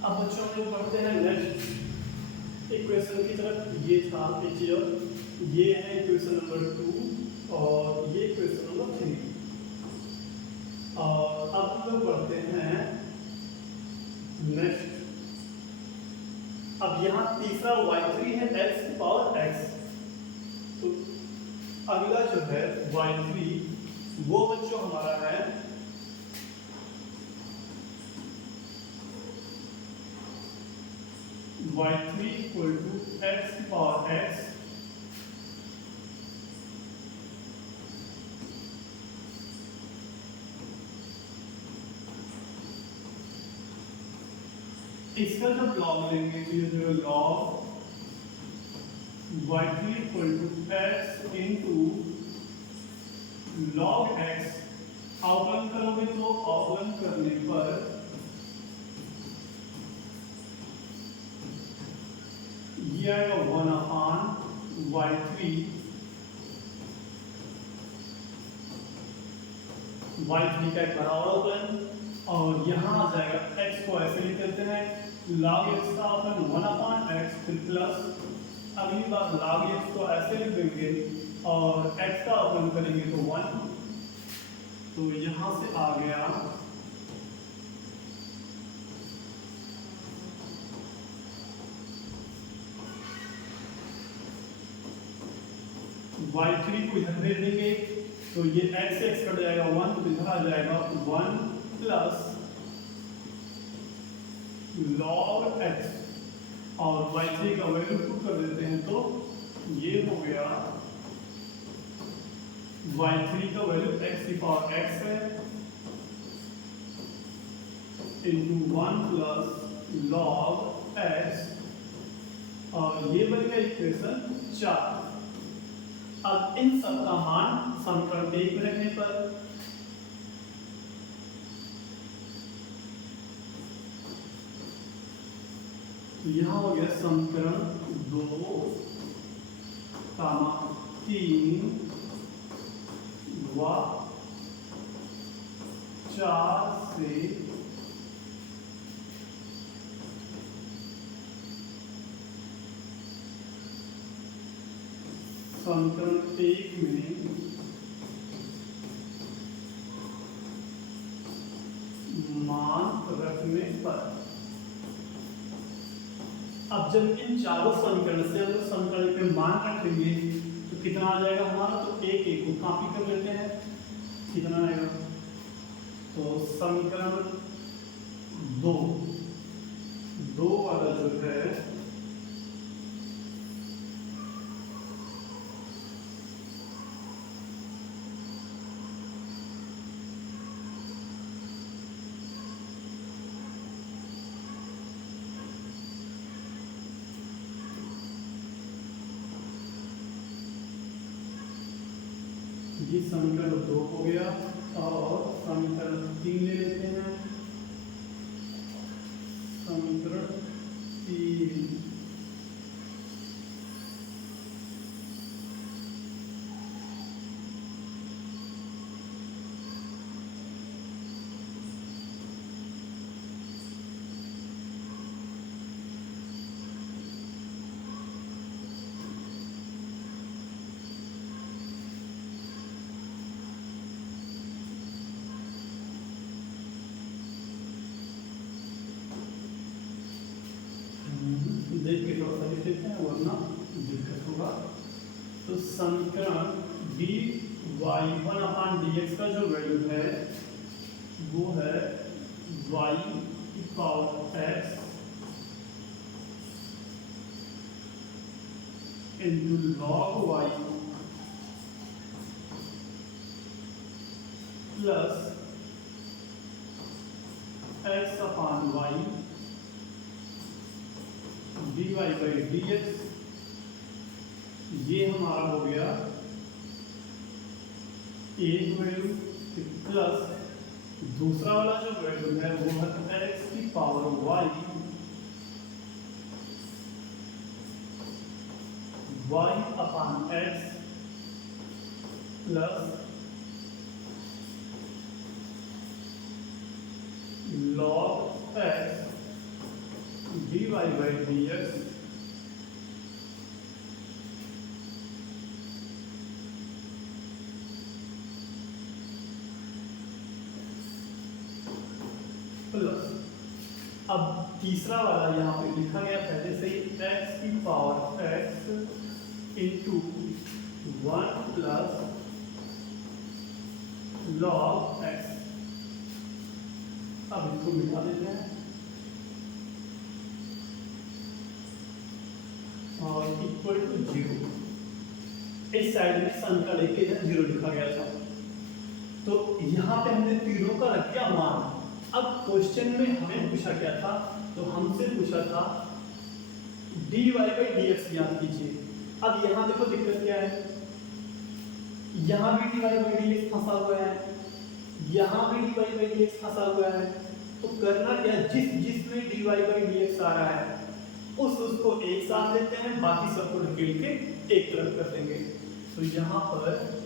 अब बच्चों हम लोग पढ़ते हैं नेक्स्ट इक्वेशन की तरफ। ये था ये है इक्वेशन नंबर 2 और ये इक्वेशन नंबर 3। और अब हम लोग पढ़ते हैं नेक्स्ट। अब यहाँ तीसरा y3 है x की पावर x, तो अगला जो है y3 वो बच्चों हमारा है y3 इक्वल टू x की पावर x इसका जब लॉग लेंगे तो ये जो log y3 equal to x into log x, अवकलन करोगे तो अवकलन करने पर ये आएगा 1/y3 का एक बराबर अवकलन, और यहाँ आ जाएगा x को ऐसे लिख देते हैं log x का अवकलन 1/x, फिर प्लस अगली बार log x को ऐसे लिख देंगे और x का अवकलन करेंगे तो 1, तो यहाँ से आ गया y3 को इधर भेज देंगे तो ये x से x कट जाएगा 1, तो इधर आ जाएगा 1 प्लस log x, और y3 का वैल्यू पुट कर देते हैं तो ये हो गया y3 का वैल्यू x की पावर x है इंटू 1 प्लस log x, और ये बन गया इक्वेशन 4। अब इन सब का मान समीकरण 1 में रखने पर यहाँ हो गया समीकरण 2, 3 व 4 से समीकरण 1 में मान रखने पर, अब जब इन चारों समीकरण से हम समीकरण पे मान रखेंगे तो कितना आ जाएगा हमारा, तो एक एक को कॉपी कर लेते हैं, कितना आएगा, तो समीकरण 2 वाला जो है ये समीकरण 2 हो गया, और समीकरण 3 ले लेते हैं, समीकरण 3 देख के थोड़ा सा लिख लेते हैं वरना दिक्कत होगा। तो समीकरण dy1/dx का जो वैल्यू है वो है y की power x into log y plus x upon y dy by dx, ये हमारा हो गया एक वैल्यू, प्लस दूसरा वाला जो वैल्यू है वो है x की power y upon x plus log x dy by dx plus, अब तीसरा वाला यहाँ पे लिखा गया पहले से ही x की power x into 1 plus log x, अब इसको मिटा देते हैं और इक्वल टू 0, इस साइड में समीकरण एक के इधर 0 लिखा गया था, तो यहाँ पे हमने तीनों का रख दिया मान। अब क्वेश्चन में हमें पूछा क्या था, तो हमसे पूछा था dy by dx याद कीजिए। अब यहाँ देखो दिक्कत क्या है, यहाँ भी dy by dx फंसा हुआ है, यहाँ भी dy by dx फंसा हुआ है। तो करना क्या, जिसमें dy by dx आ रहा है उसको एक साथ लेते हैं, बाकी सबको ढकेल के एक तरफ कर देंगे। तो यहाँ पर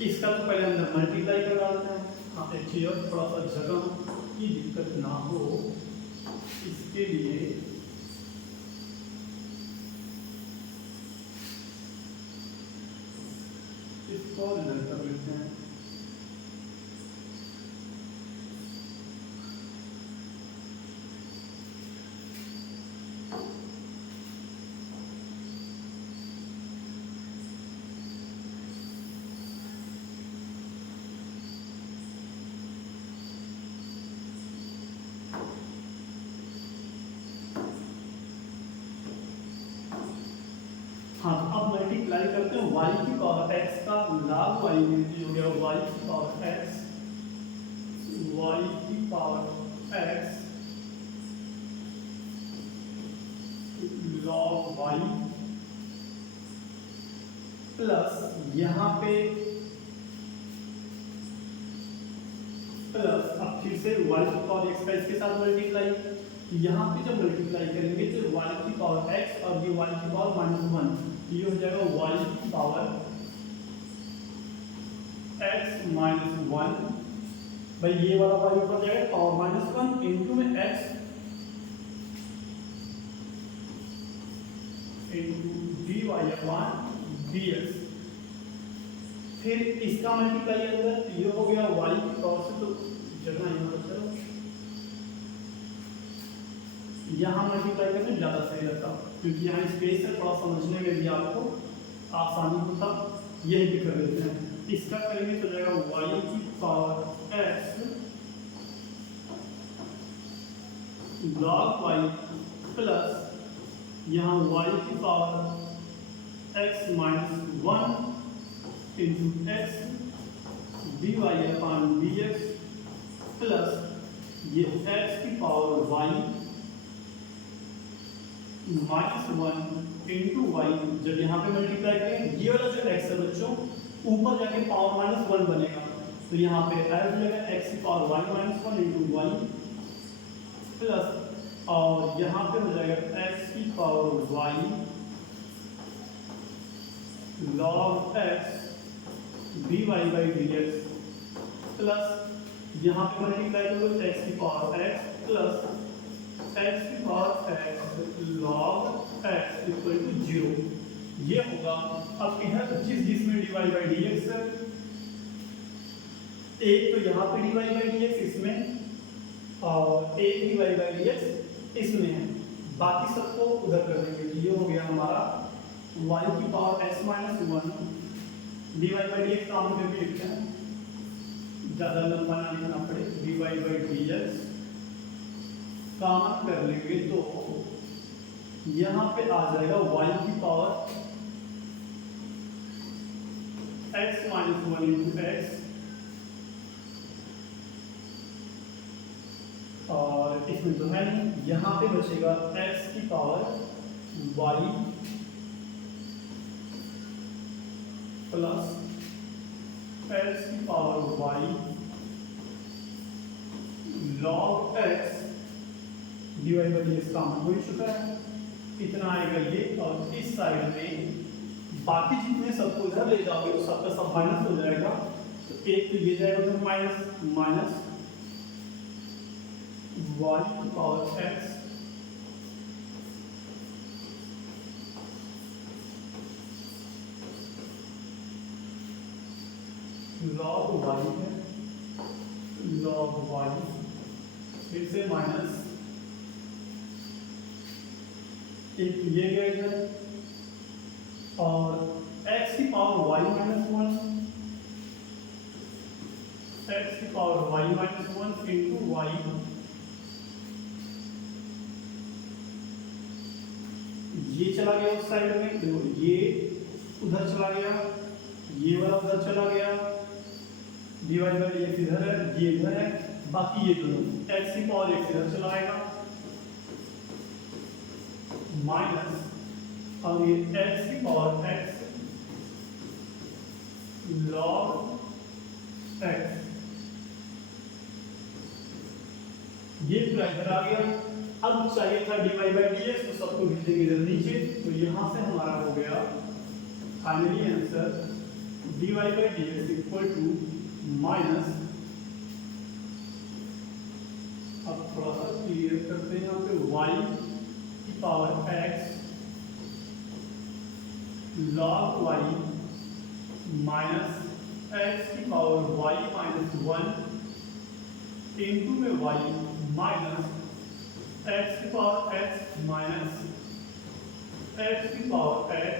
इसका तो पहले अंदर मल्टीप्लाई कर डालते हैं। हाँ, एक चीज और, थोड़ा सा जगह की दिक्कत ना हो इसके लिए इसको अलग कर लेते हैं। हाँ, तो अब मल्टीप्लाई करते हैं y की पावर x का log y में हो गया y की पावर x, y की power x log y plus यहाँ पे प्लस, अब फिर से y की पावर x का इसके साथ मल्टीप्लाई, यहाँ पे जब मल्टीप्लाई करेंगे तो y की पावर x और ये y की पावर -1, ये हो जाएगा y की पावर x -1 भाई, ये वाला y ऊपर जाएगा पावर -1 इनटू में x into dy upon dx। फिर इसका मल्टीप्लाई अंदर, तो ये हो गया y की पावर से, तो जगह यहाँ पर चलो यहाँ मल्टीप्लाई करने ज़्यादा सही रहता, क्योंकि यहाँ स्पेस है, थोड़ा समझने में भी आपको आसानी होता, यही भी कर देते हैं। इसका करेंगे तो जाएगा y की power x log y plus यहाँ y की power x -1 into x dy upon dx plus ये x की पावर y -1 इंटू वाई। जब यहाँ पे मल्टीप्लाई करें, ये वाला जो x है बच्चों ऊपर जाके पावर -1 बनेगा, तो यहाँ पे ऐड हो जाएगा x की power y -1 into Y plus, और यहाँ पे हो जाएगा x की power y log x dy by dx plus यहाँ पे मल्टीप्लाई करोगे x की पावर x प्लस x की power x log x equal to 0, ये होगा। अब इधर जिसमें dy by dx है, एक तो यहाँ पे dy by dx इसमें और एक dy by dx इसमें है, बाकी सबको उधर कर देंगे। ये हो गया हमारा y की power x -1 dy by dx का हम करके लिखते हैं, ज़्यादा लंबा ना लिखना पड़े। dy by dx काम कर लेंगे तो यहाँ पे आ जाएगा y की पावर x -1 इंटू x, और इसमें तो है नहीं, यहाँ पे बचेगा x की पावर y प्लस x की power y log x dy by dx common हो ही चुका है, इतना आएगा ये। और इस साइड में बाकी जितने सबको इधर ले जाओगे तो सबका सब माइनस हो जाएगा, तो एक तो ये जाएगा उधर माइनस y की पावर x log y है, log y फिर से माइनस, एक ये गया इधर, और x की पावर y -1 x की पावर y -1 इंटू y, ये चला गया उस साइड में, तो ये उधर चला गया, ये वाला उधर चला गया, डिवाइड बाई एक्स इधर है, ये इधर है, बाकी ये दोनों एक्स की पावर एक्स इधर चला आएगा माइनस और ये एक्स की पावर एक्स लॉग एक्स, ये पूरा इधर आ गया। अब चाहिए था dy बाई dx, तो सबको भेजेंगे इधर नीचे, तो यहाँ से हमारा हो गया finally answer dy by dx equal to minus, अब थोड़ा सा क्लियर करते हैं यहाँ पे, y की power x log y minus x की पावर y माइनस 1 इंटू में y माइनस x की पावर x माइनस x की पावर x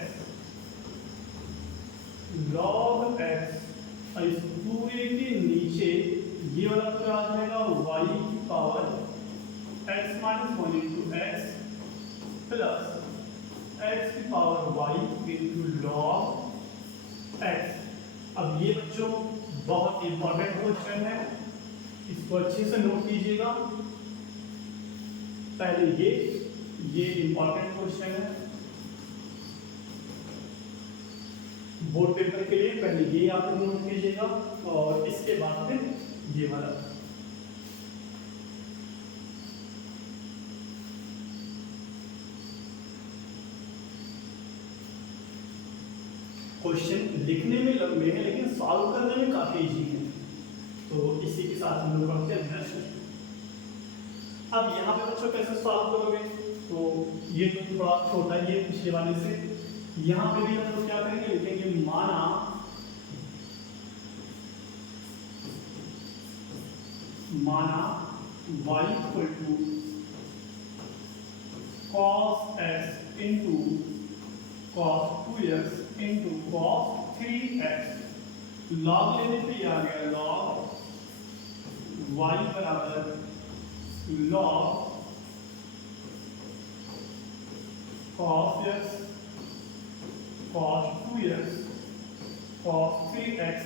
log x, और इस पूरे के नीचे ये वाला पूरा आ जाएगा y की power x minus 1 into x plus x की power y into log x। अब ये बच्चों बहुत इंपॉर्टेंट क्वेश्चन है, इसको अच्छे से नोट कीजिएगा। पहले ये इंपॉर्टेंट क्वेश्चन है बोर्ड पेपर के लिए, पहले ये आप नोट कीजिएगा और इसके बाद फिर ये वाला। क्वेश्चन लिखने में लंबे हैं लेकिन सॉल्व करने में काफी इजी है, तो इसी के साथ हम लोग पढ़ते हैं नेक्स्ट। अब यहाँ पे बच्चों कैसे सॉल्व करोगे, तो ये तो थोड़ा छोटा ही है पिछले वाले से, यहाँ पे भी हम लोग क्या करेंगे, लिखेंगे माना y equal to cos x into cos 2x into cos 3x, log लेने पे आ गया लॉग y बराबर log cos x cos 2x cos 3x।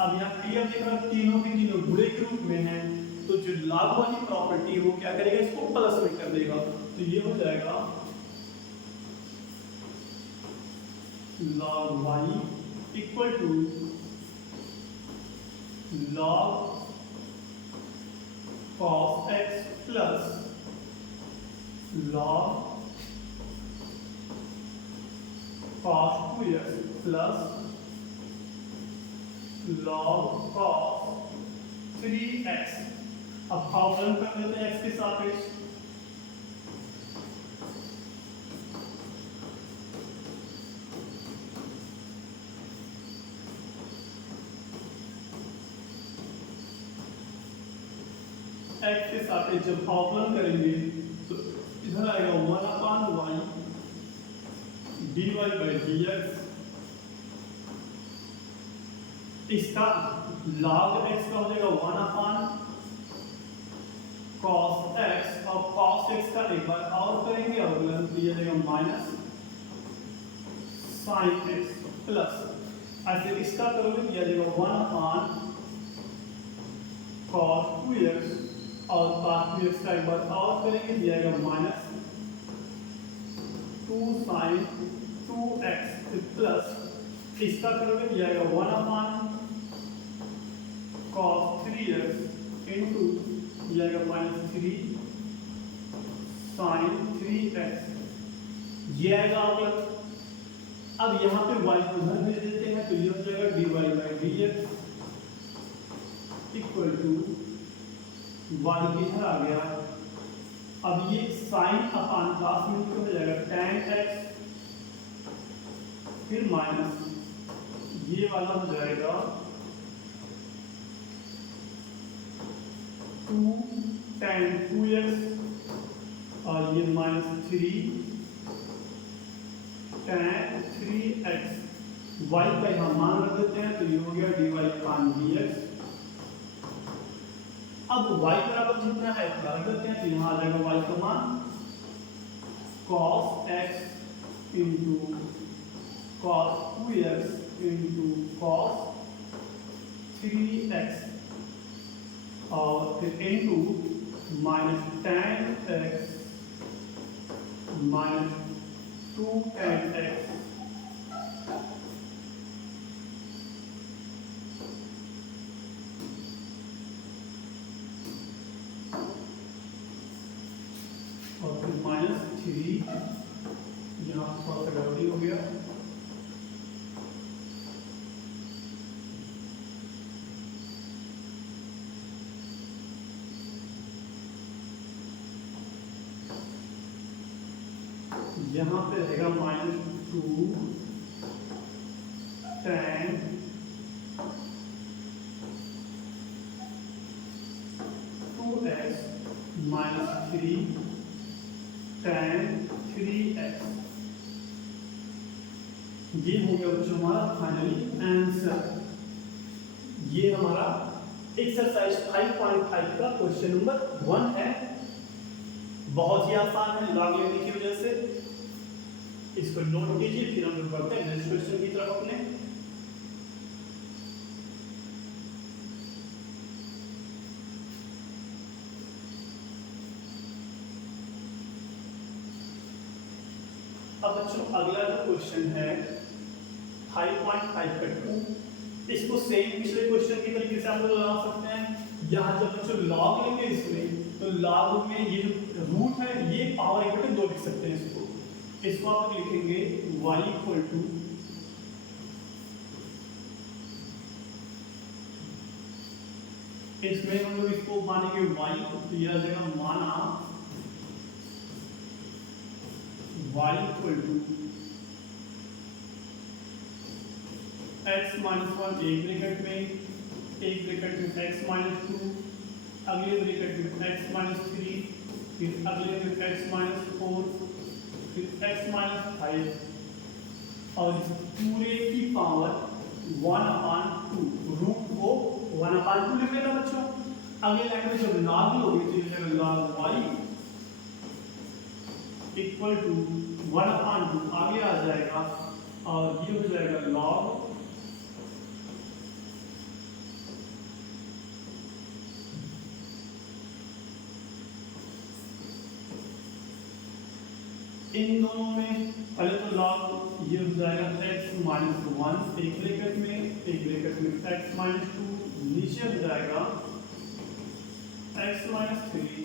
अब यहाँ क्लियर देख रहा तीनों के तीनों बुरे के रूप में हैं, तो जो log वाली प्रॉपर्टी है वो क्या करेगा, इसको प्लस में कर देगा, तो ये हो जाएगा log y equal to log cos x plus log cos 2x plus log cos 3x। अब अवकलन कर लेते हैं x के सापेक्ष, x के सापेक्ष जब अवकलन करेंगे तो इधर आएगा 1/y dy बाई dx, इसका log x का हो जाएगा 1/cos x, और cos x का एक बार और करेंगे अवकलन, तो ये जाएगा माइनस sin x प्लस, ऐसे इसका करोगे तो यह जाएगा 1/cos 2x, और cos 2x का एक बार और करेंगे दिया जाएगा माइनस 2 sin 2x प्लस, इसका करोगे दिया जाएगा 1/cos 3x इंटू दिया जाएगा माइनस 3 sin 3x, ये आएगा अवकलन। अब यहाँ पे y को उधर भेज देते हैं, तो ये हो जाएगा dy by dx equal to y इधर आ गया, अब ये साइन अपान cos में हो जाएगा tan x, फिर माइनस ये वाला हो जाएगा 2 tan 2x और ये माइनस 3 tan 3x, y का यहाँ मान रख देते हैं, तो ये हो गया dy अपान dx। अब y बराबर जितना है रख देते हैं, तो यहाँ आ जाएगा y का मान cos x into cos 2x into cos 3x और फिर into minus tan x minus 2 tan x और फिर -3 यहाँ थोड़ा सा गड़बड़ी हो गया। यहाँ पे रहेगा -2 tan 2x -3 tan 3x। ये हो गया बच्चों हमारा फाइनली आंसर। ये हमारा एक्सरसाइज 5.5 का क्वेश्चन नंबर 1 है। बहुत ही आसान है लॉग लेने की वजह से। इसको नोट कीजिए, फिर हम लोग बढ़ते हैं नेक्स्ट क्वेश्चन की तरफ अपने। अब बच्चों अगला जो क्वेश्चन है 5.5 का 2, इसको सेम पिछले क्वेश्चन की तरीके से हम लोग लगा सकते हैं। यहाँ जब बच्चों लॉग लेंगे इसमें, तो लॉग में ये जो रूट है ये पावर इक्वल टू 2 लिख सकते हैं। इसको आप लिखेंगे y इक्वल टू इसमें हम लोग इसको मानेंगे y, तो यह आ जाएगा माना y equal to x minus 1 एक ब्रैकेट में x माइनस 2, अगले ब्रैकेट में x माइनस 3, फिर अगले में x माइनस 4, फिर x माइनस 5 और इस पूरे की पावर 1/2। रूट को 1/2 लिख लेना बच्चों। अगले लाइन में जब लॉग लोगे तो ये लॉग y इक्वल टू 1/2 आगे आ जाएगा और ये हो जाएगा लॉग इन दोनों में पहले तो लॉग ये हो जाएगा x माइनस 1 एक ब्रैकेट में x माइनस 2, नीचे हो जाएगा x minus 3,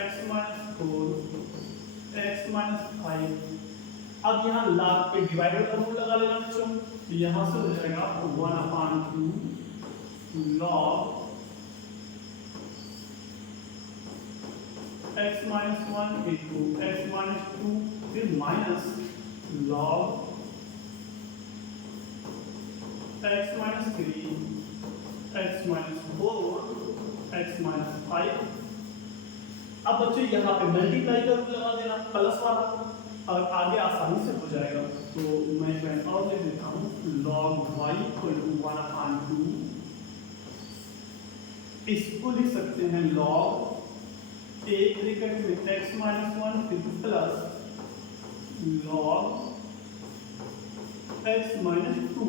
x minus 4, x minus 5। अब यहाँ लॉग पे डिवाइडेड का रूल लगा लेना बच्चों, तो यहाँ से हो जाएगा 1/2 log x minus 1 into x minus 2, फिर minus log x minus 3, x minus 4, x minus 5। अब बच्चों यहाँ पे मल्टीप्लाई का रूल लगा देना प्लस वाला, और आगे आसानी से हो जाएगा। तो मैं पेन और ले लेता हूँ, लॉग y इक्वल टू 1/2। इसको लिख सकते हैं लॉग एक ब्रैकेट में x माइनस 1 फिर प्लस लॉग x माइनस 2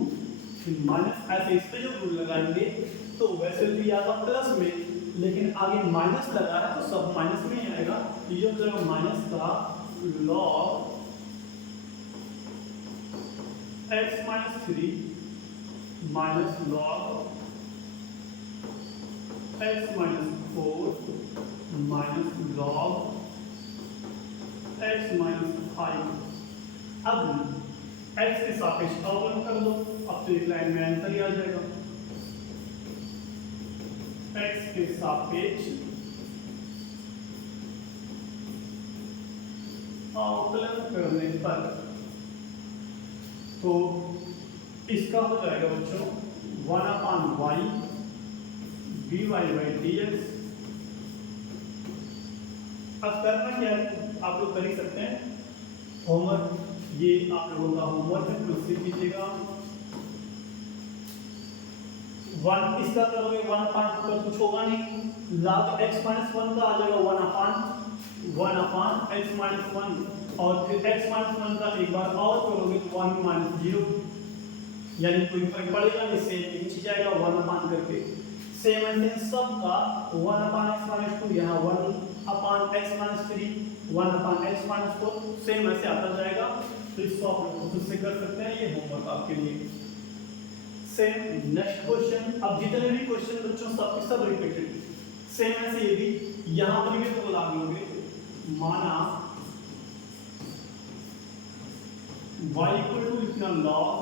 फिर माइनस। ऐसे इस पे जो रूल लगाएंगे तो वैसे भी आएगा प्लस में, लेकिन आगे माइनस लगा है तो सब माइनस में ही आएगा। ये हो जाएगा माइनस का log x minus 3 minus log x minus 4 minus log x minus 5। अब x के सापेक्ष अवकलन कर दो, अब तो एक लाइन में आंसर ही आ जाएगा। x के सापेक्ष अवकलन करने पर तो इसका हो जाएगा बच्चों 1/y dy/dx। अब करना क्या है, आप लोग कर ही सकते हैं। होमवर्क, ये आप लोगों का होमवर्क है, तो उससे कीजिएगा। 1 इसका करोगे 1/2 का कुछ होगा नहीं। log x माइनस 1 का आ जाएगा 1/x माइनस 1 और फिर x माइनस 1 का एक बार और करोगे तो 1 माइनस 0, यानी कोई फर्क पड़ेगा नहीं, सेम नीचे जाएगा 1 अपान करके। सेम ऐसे सबका 1 अपान x माइनस 2, यहाँ 1 अपान x माइनस 3, 1 अपान x माइनस 4, सेम ऐसे आता जाएगा। तो इसको आप लोग खुद से कर सकते हैं, ये होमवर्क आपके लिए। सेम नेक्स्ट क्वेश्चन, अब जितने भी क्वेश्चन बच्चों सब रिपीटेड, सेम ऐसे ये भी यहाँ पर भी तो लागू होंगे। माना y इक्वल टू लिखना log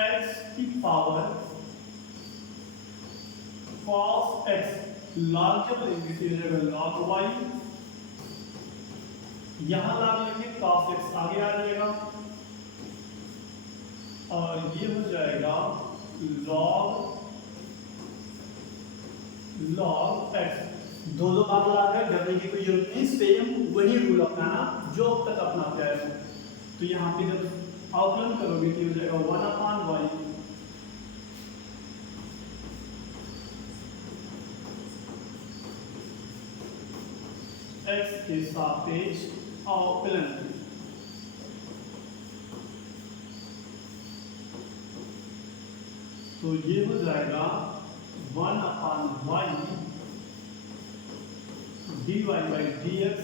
x की पावर cos x, log जब लेंगे तो ये log y, यहां log लेंगे cos x आगे आ जाएगा और ये हो जाएगा log x। दो बार लगा कर डरने की कोई जरूरत नहीं, सेम वही रूल अपनाना जो अब तक अपनाते आए हो। तो यहाँ पे जब आकलन करोगे तो हो जाएगा 1 अपान y x के सापेक्ष अवकलन। तो ये हो जाएगा 1 upon y dy by dx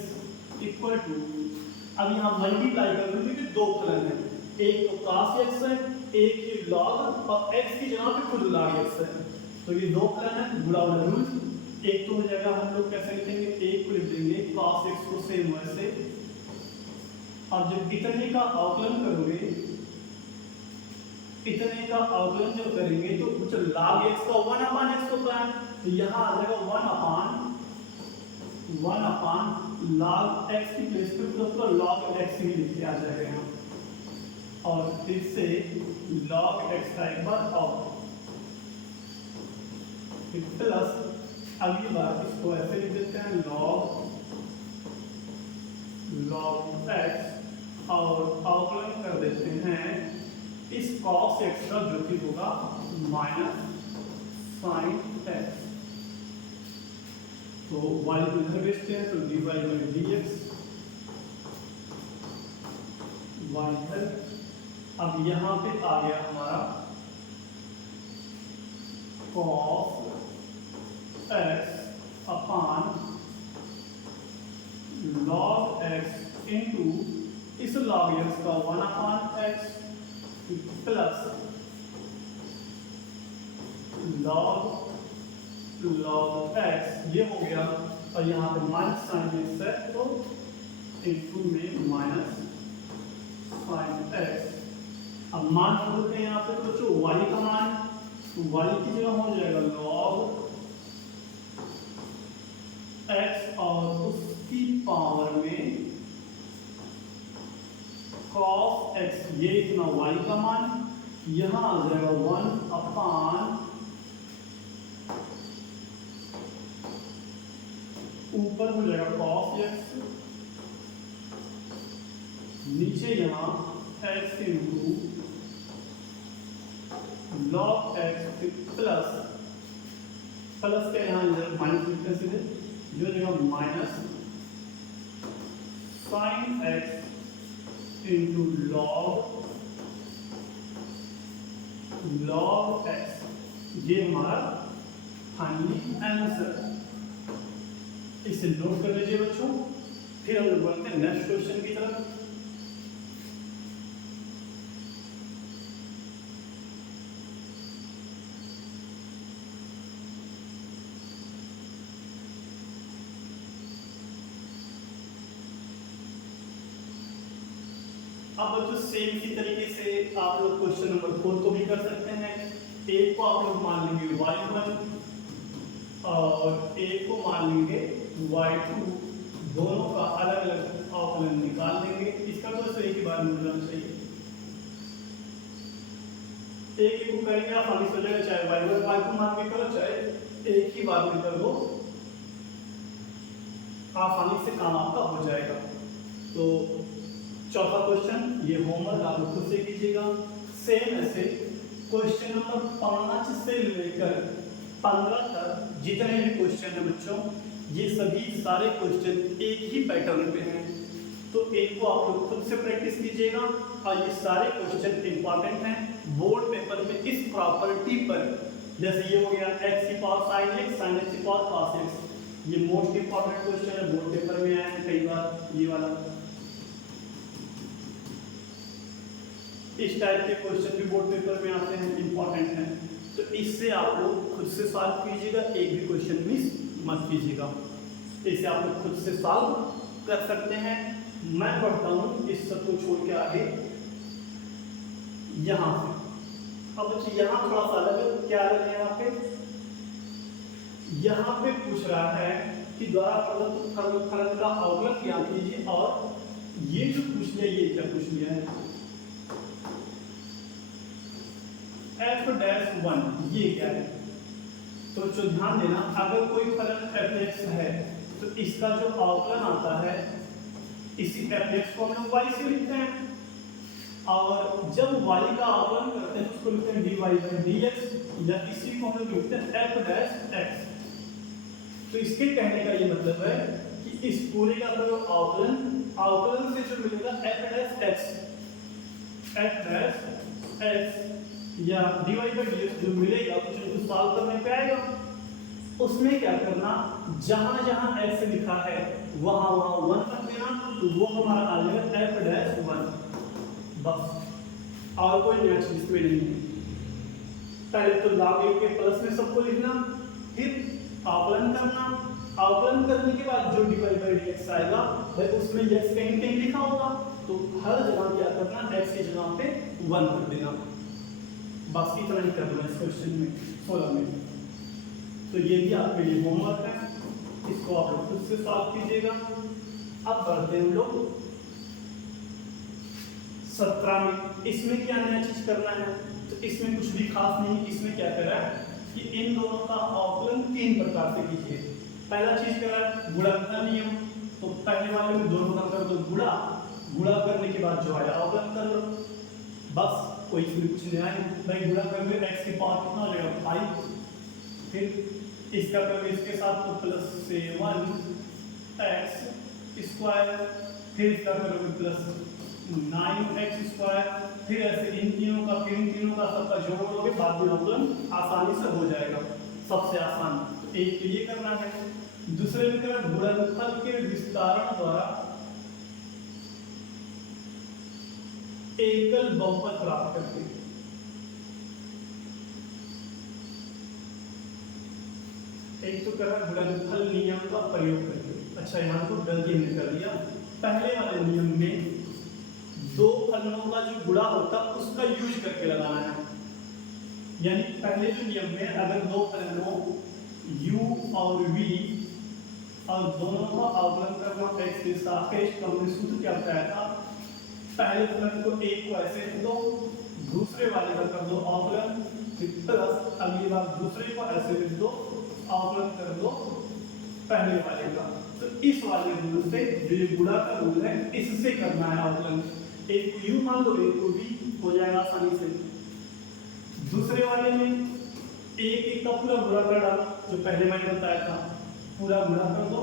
equal to, अब यहाँ मल्टीप्लाई कर दूंगी कि दो फलन है, एक तो cos x है, एक ये log, और x की जगह पे खुद log x है। तो ये दो फलन है, गुणा वाला रूल। एक तो हो जाएगा, हम लोग कैसे लिखेंगे, एक को लिख देंगे cos x को सेम वैसे। अब जब इतने का अवकलन करोगे, इतने का अवकलन जब करेंगे तो कुछ log x का 1 अपान x को प्लान, तो यहाँ आ जाएगा 1 अपान log x की प्लेस पे तो log x ही लिख के आ जाएगा यहाँ, और फिर से log x का एक बार और फिर प्लस, अगली बार इसको ऐसे लिख देते हैं log x और अवकलन कर देते हैं इस cos x का जो कि होगा माइनस sin x। तो y को इधर भेजते हैं तो dy बाई dx y इधर। अब यहाँ पे आ गया हमारा cos x अपान log x इंटू इस log x का 1 अपान x प्लस log x, ये हो गया, और यहाँ पे माइनस साइन x है तो इंटू में माइनस साइन x। अब मान होते हैं यहाँ पे तो बच्चों y का मान, तो y की जगह हो जाएगा log x और उसकी पावर में cos x, ये इतना y का मान, यहाँ आ जाएगा 1 अपान ऊपर हो जाएगा cos x, नीचे यहाँ x into log x plus के यहाँ माइनस लिखते सीधे, जो जगह minus sign x into log x। ये हमारा फाइनली आंसर है। इसे नोट कर लीजिए बच्चों। फिर हम लोग बढ़ते हैं नेक्स्ट क्वेश्चन की तरफ। अब बच्चों सेम इसी तरीके से आप लोग क्वेश्चन नंबर 4 को भी कर सकते हैं। एक को आप लोग मान लेंगे y1 और एक को मान लेंगे y2, दोनों का अलग अलग अवकलन निकाल लेंगे। इसका तो सही की बात मिलना चाहिए, एक ही को करेंगे आसानी से हो जाएगा, चाहे y1 y2 मान के करो चाहे एक ही बार में कर दो, आसानी से काम आपका हो जाएगा। तो चौथा क्वेश्चन, ये होमवर्क आप लोग खुद से कीजिएगा। सेम ऐसे क्वेश्चन नंबर 5 से लेकर 15 तक जितने भी क्वेश्चन है बच्चों, ये सभी सारे क्वेश्चन एक ही पैटर्न पे हैं, तो एक को आप लोग खुद से प्रैक्टिस कीजिएगा और ये सारे क्वेश्चन इंपॉर्टेंट हैं बोर्ड पेपर में इस प्रॉपर्टी पर। जैसे ये हो गया x की power sin x sin x की पावर cos x, ये मोस्ट इंपॉर्टेंट क्वेश्चन है, बोर्ड पेपर में आया है कई बार ये वाला। इस टाइप के क्वेश्चन भी बोर्ड पेपर में आते हैं, इंपॉर्टेंट हैं, तो इससे आप लोग खुद से सॉल्व कीजिएगा, एक भी क्वेश्चन मिस मत कीजिएगा। इसे आप लोग खुद से सॉल्व कर सकते हैं। मैं बढ़ता हूँ इस सब को छोड़ के आगे यहाँ से। अब बच्चे यहाँ थोड़ा सा अलग, क्या अलग है यहाँ पे? यहाँ पे पूछ रहा है कि द्वारा प्रदत्त फलन का अवकलन ज्ञात कीजिए, और ये जो पूछ लिया ये क्या पूछ लिया है? f'1 ये क्या है? तो जो ध्यान देना, अगर कोई फलन fx है तो इसका जो अवकलन आता है इसी fx को हम लोग y से लिखते हैं, और जब y का अवकलन करते हैं तो उसको लिखते हैं dy/dx, या इसी को हम लोग लिखते हैं f'(x). तो इसके कहने का ये मतलब है कि इस पूरे का जो अवकलन से जो मिलेगा f'(x) या dy/dx जो मिलेगा उसको सॉल्व करने पे आएगा। उसमें क्या करना, जहां जहां x लिखा है वहां 1 रख देना, तो वो हमारा आ जाएगा f'1 बस, और कोई नया चीज इसमें नहीं है। पहले तो log a के प्लस में सबको लिखना, फिर अवकलन करना, अवकलन करने के बाद जो dy/dx आएगा भाई उसमें x कहीं कहीं लिखा होगा, तो हर जगह क्या करना, x की जगह पे 1 रख देना, बस इतना ही करना इस क्वेश्चन में 16 में। तो ये भी आपके लिए होमवर्क है, इसको आप लोग खुद से सॉल्व कीजिएगा। अब बढ़ते हैं हम लोग 17 में। इसमें क्या नया चीज करना है? तो इसमें कुछ भी खास नहीं, इसमें क्या कर रहा है कि इन दोनों का अवकलन 3 प्रकार से कीजिए। पहला चीज कर रहा है गुणनखंड नियम, तो पहले वाले में दोनों का कर दो गुणा, गुणा करने के बाद जो आया अवकलन कर लो, बस कोई इसमें कुछ नया नहीं। भाई गुणा करोगे x की पावर कितना हो जाएगा 5, फिर इसका करोगे इसके साथ तो +7 x², फिर इसका करोगे +9x², फिर ऐसे इन तीनों का सबका जोड़ोगे, बाद में अवकलन आसानी से हो जाएगा, सबसे आसान। तो एक के लिए करना है, दूसरे में करना गुणनफल के विस्तारण द्वारा एकल बहुपद प्राप्त करके। एक तो करा गुणनफल नियम का प्रयोग करके। अच्छा यहाँ को गलती हमने कर दिया, पहले वाले नियम में दो फलनों का जो गुणा होता उसका यूज करके लगाना है, यानी पहले जो नियम में अगर दो फलनों u और v और दोनों का अवकलन करना x के सापेक्ष, तो हमने सूत्र क्या बताया था, पहले फलन को एक को ऐसे लिख दो, दूसरे वाले का कर दो अवकलन, फिर प्लस अगली बार दूसरे को ऐसे लिख दो, अवकलन कर दो पहले वाले का। तो इस वाले रूल से जो गुणा का रूल है इससे करना है अवकलन, एक को u मान लो एक को v, हो जाएगा आसानी से। दूसरे वाले में एक एक का पूरा गुणा कर डालो, जो पहले मैंने बताया था, पूरा गुणा कर दो,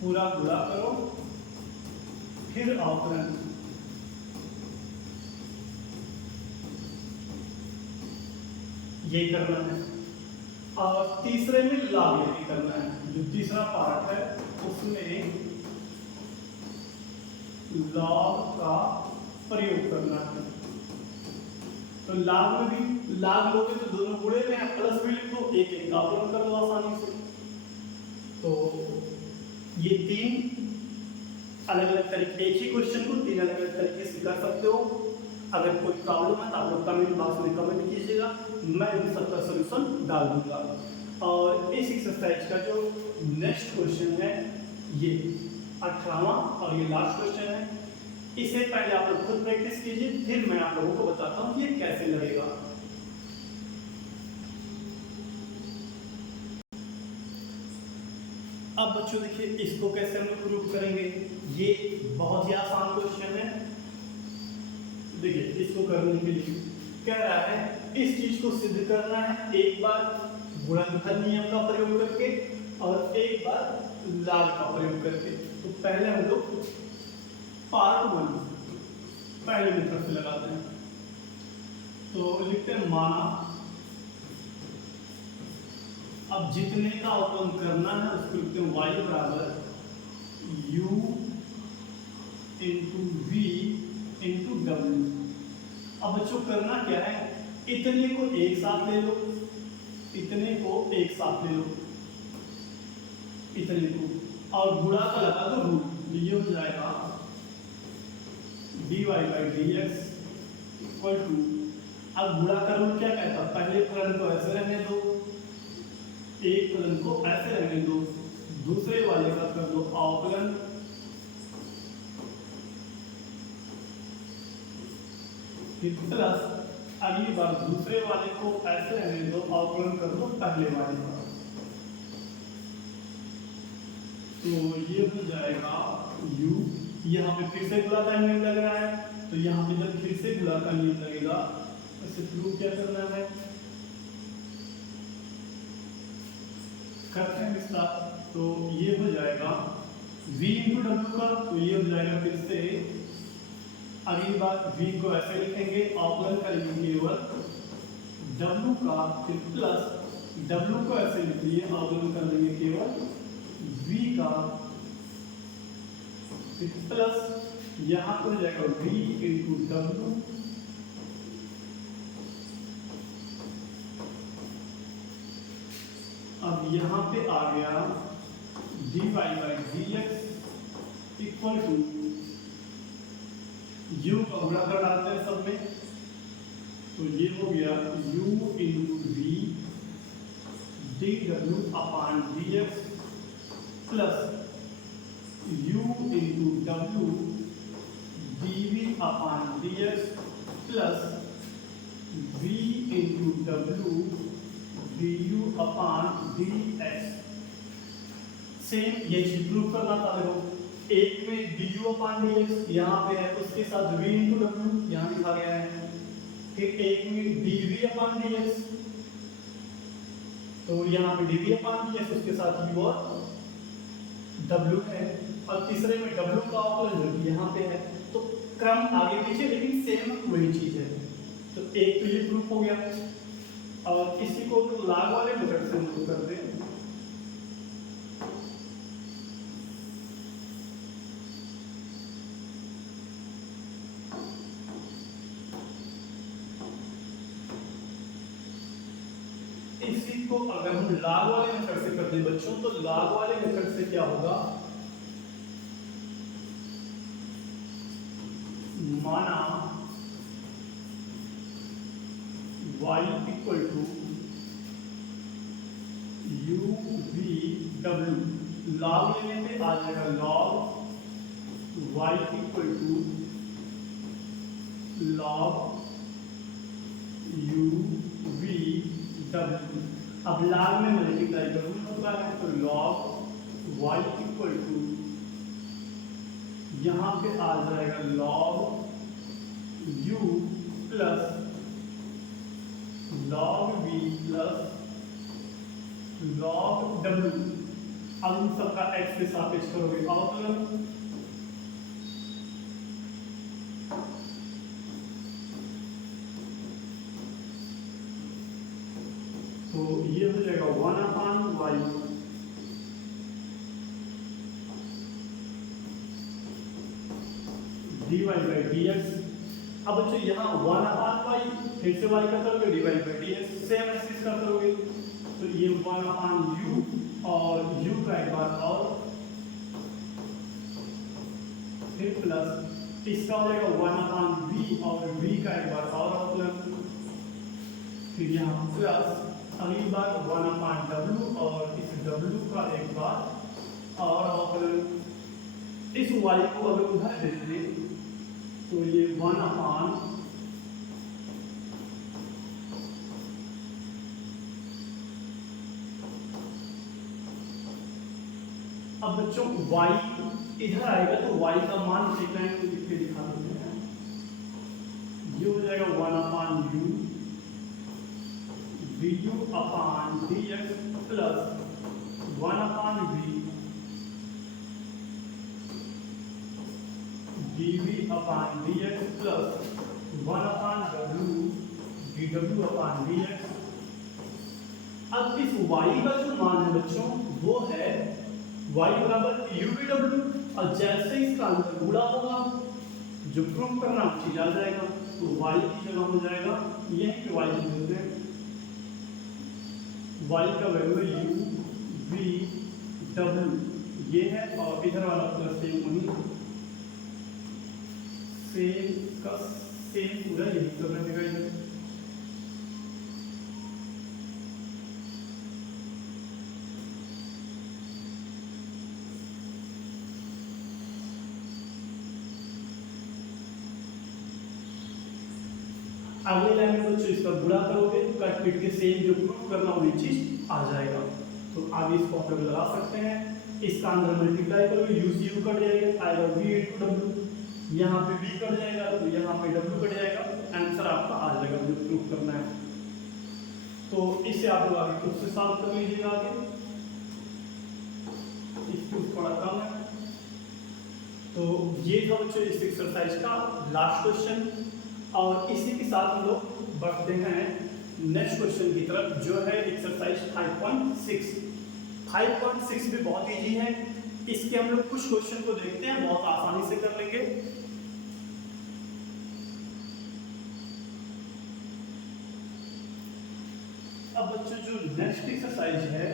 पूरा गुणा करो, फिर अवकलन। ये करना है। और तीसरे में लाभ यदि करना है, जो तीसरा पार्ट है उसमें लॉग का प्रयोग करना है। तो लाभ में भी लाभ लोगे तो दोनों गुणे में है, प्लस में लिख दो, एक एक का अवकलन कर दो आसानी से। तो ये तीन अलग अलग तरीके, एक ही क्वेश्चन को तीन अलग अलग तरीके से कर सकते हो। अगर कोई प्रॉब्लम है तो आप लोग कमेंट बॉक्स में कमेंट कीजिएगा, मैं इन सबका सलूशन डाल दूंगा। और इस एक्सरसाइज का जो नेक्स्ट क्वेश्चन है ये 18वां और ये लास्ट क्वेश्चन है, इसे पहले आप लोग खुद प्रैक्टिस कीजिए, फिर मैं आप लोगों को बताता हूँ ये कैसे लगेगा। अब बच्चों देखिए इसको कैसे हम लोग प्रूव करेंगे, ये बहुत ही आसान क्वेश्चन है। देखिए इसको करने के लिए कह रहा है इस चीज को सिद्ध करना है एक बार गुणनफल नियम का प्रयोग करके और एक बार लाग का प्रयोग करके। तो पहले हम लोग पार्ट 1 पहले मेथड से लगाते हैं। तो लिखते हैं माना, अब जितने का अवकलन करना है उसको लिखते हैं y बराबर u इंटू वी इंटू डब्ल्यू। अब बच्चों करना क्या है, इतने को एक साथ ले लो, इतने को एक साथ ले लो, इतने को और गुणा का लगा दो रूट। ये हो जाएगा dy by d x equal to, अब गुणा का रूट क्या कहता है, पहले फलन को ऐसे रहने दो, एक फलन को ऐसे रहने दो, दूसरे वाले का कर दो अवकलन, फिर प्लस अगली बार दूसरे वाले को ऐसे रहने दो, अवकलन कर दो पहले वाले का। तो ये हो जाएगा u, यहाँ पे फिर से गुणा का नियम लग रहा है, तो यहाँ पे जब फिर से गुणा का नियम लगेगा इसे प्रूव क्या करना है, करते हैं इसका। तो ये हो जाएगा v इंटू डब्ल्यू का, तो ये हो जाएगा फिर से अगली बार v को ऐसे लिखेंगे, अवकलन करेंगे केवल w का, फिर प्लस w को ऐसे लिखिए, अवकलन कर लेंगे केवल v का, फिर प्लस यहाँ पर हो जाएगा v इंटू डब्ल्यू, अब यहाँ पे आ गया dy by d x equal to u का गुणा कर डालते हैं सब में, तो ये हो गया u इंटू वी डी डब्ल्यू upon d x plus u into डब्ल्यू d v upon d x plus v into डब्ल्यू d u upon d x. Same ये चीज प्रूव करना था। देखो एक में d u upon d x यहाँ पे है, उसके साथ v इंटू डब्ल्यू यहाँ लिखा गया है, फिर एक में D v upon d x, तो यहाँ पे D v upon d x उसके साथ u और w है, और तीसरे में w का अवकलन जो यहाँ पे है। तो क्रम आगे पीछे लेकिन सेम वही चीज है। तो एक तो ये प्रूफ हो गया, और इसी को तो लाग वाले मेथड से हम लोग करते हैं। इसी को अगर हम लाग वाले मेथड से करते हैं बच्चों, तो लाग वाले मेथड से क्या होगा, माना y equal to u v w, log लेने पे आ जाएगा log y equal to log u v w। अब log में मल्टीप्लाई करूँ होता है, तो log y इक्वल टू यहाँ पे आ जाएगा log u plus log v plus log w। अब इन सबका x के सापेक्ष करोगे अवकलन, तो ये हो जाएगा 1 upon y dy by d x. अब बच्चों यहाँ 1 अपान y फिर से y का करोगे dy by d x, same ऐसे इसका करोगे, तो ये 1 अपान u और u का एक बार और, फिर प्लस इसका हो जाएगा 1 अपान v और v का एक बार और अवकलन, फिर यहाँ प्लस अगली बार 1 अपान w और इस w का एक बार और अवकलन। इस y को अगर उधर दे दें तो ये 1 अपान अब बच्चों y इधर आएगा तो y का मान कितना है लिख के दिखा देते हैं। ये हो जाएगा 1 अपान u du अपान dx प्लस 1 अपान v dv अपान dx प्लस 1 अपान w dw अपान dx। अब इस y का जो मान है बच्चों वो है y बराबर uv और जैसे इसका अंतर गुणा होगा जो प्रूफ करना चीज आ जाएगा, तो y की जगह हो जाएगा यही पे y लिख देते हैं, y का वैल्यू है u v w ये है और इधर वाला प्लस सेम वही सेम का सेम पूरा यही सब रहेगा इधर। अगले लाइन में बच्चों इसका गुणा करोगे कट पिट के सेम जो प्रूफ करना वही चीज आ जाएगा, तो आप इसको आप लगा सकते हैं। इसका अंदर मल्टीप्लाई करोगे u से u कट जाएगा, आएगा v into w, यहाँ पे v कट जाएगा तो यहाँ पे w कट जाएगा, आंसर आपका आ जाएगा जो प्रूफ करना है। तो इसे आप लोग आगे खुद से सॉल्व कर लीजिएगा। आगे इसको थोड़ा कम है, तो ये था बच्चों इस एक्सरसाइज का लास्ट क्वेश्चन और इसी के साथ हम लोग बढ़ते हैं नेक्स्ट क्वेश्चन की तरफ जो है एक्सरसाइज 5.6। 5.6 भी बहुत इजी है, इसके हम लोग कुछ क्वेश्चन को देखते हैं, बहुत आसानी से कर लेंगे। अब बच्चों जो नेक्स्ट एक्सरसाइज है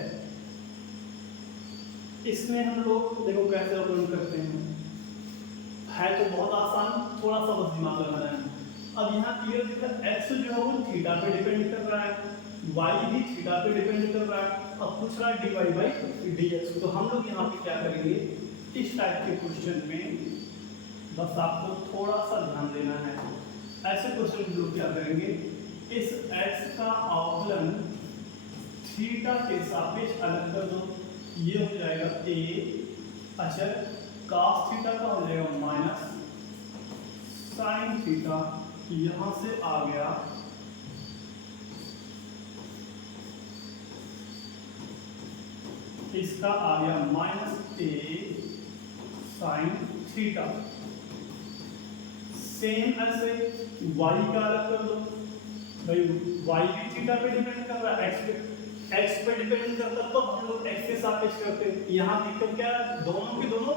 इसमें हम लोग देखो कैसे ऑपरेट करते हैं, है तो बहुत आसान, थोड़ा सा बस दिमाग लगाना है। अब यहाँ क्लियर दिख रहा है x जो है वो थीटा पे डिपेंड कर रहा है, y भी थीटा पे डिपेंड कर रहा है, अब पूछ रहा है dy बाई dx। तो हम लोग यहाँ पे क्या करेंगे, इस टाइप के क्वेश्चन में बस आपको थोड़ा सा ध्यान देना है। ऐसे क्वेश्चन हम लोग क्या करेंगे, इस x का अवकलन थीटा के सापेक्ष अलग कर दो, ये हो जाएगा a अचर, cos थीटा का हो जाएगा माइनस sin थीटा, यहां से आ गया इसका आ गया minus a sin theta. Same ऐसे y का अलग कर दो, भाई y भी थीटा पे डिपेंड कर रहा है, x पे डिपेंड करता तो हम लोग x के सापेक्ष करते हैं। यहाँ दिक्कत क्या है, दोनों के दोनों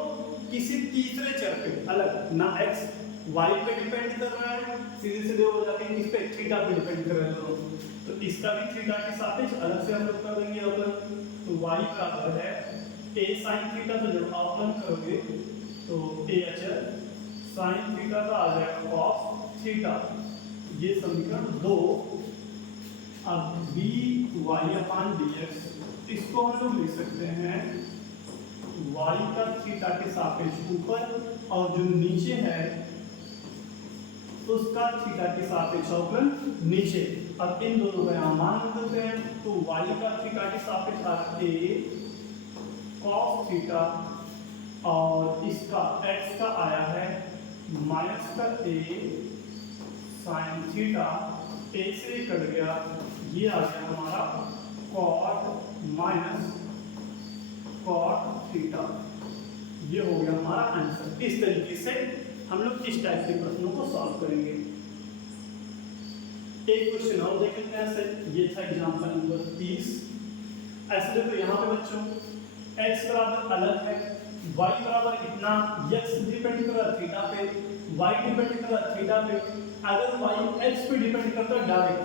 किसी तीसरे चर पे अलग, ना x y पे डिपेंड कर रहा है, सीधे सीधे हो जाते हैं, इस पे थीटा पे डिपेंड कर रहा है दोनों, तो इसका भी थीटा के सापेक्ष अलग से हम लोग कर देंगे अवकलन। तो y बराबर है a sin थीटा, तो जब अवकलन करोगे तो a अचर sin थीटा का आ जाएगा cos थीटा, ये समीकरण 2। अब dy अपान dx इसको हम लोग लिख सकते हैं y का थीटा के सापेक्ष ऊपर और जो नीचे है उसका थीटा के सापेक्ष अवकलन नीचे। अब इन दोनों का यहाँ मान देते हैं, तो y का थीटा के सापेक्ष a cos थीटा और इसका x का आया है माइनस का a sin थीटा, a से कट गया, ये आ गया हमारा cot माइनस cot थीटा, ये हो गया हमारा आंसर। इस तरीके से हम लोग इस टाइप के प्रश्नों को सॉल्व करेंगे। एक क्वेश्चन और देख लेते हैं ऐसे, ये था एग्जांपल नंबर 30। ऐसे देखो यहाँ पे बच्चों x बराबर अलग है, y बराबर इतना, x डिपेंड कर रहा है थीटा पे, y डिपेंड कर रहा है थीटा पे। अगर y x पे डिपेंड करता है डायरेक्ट,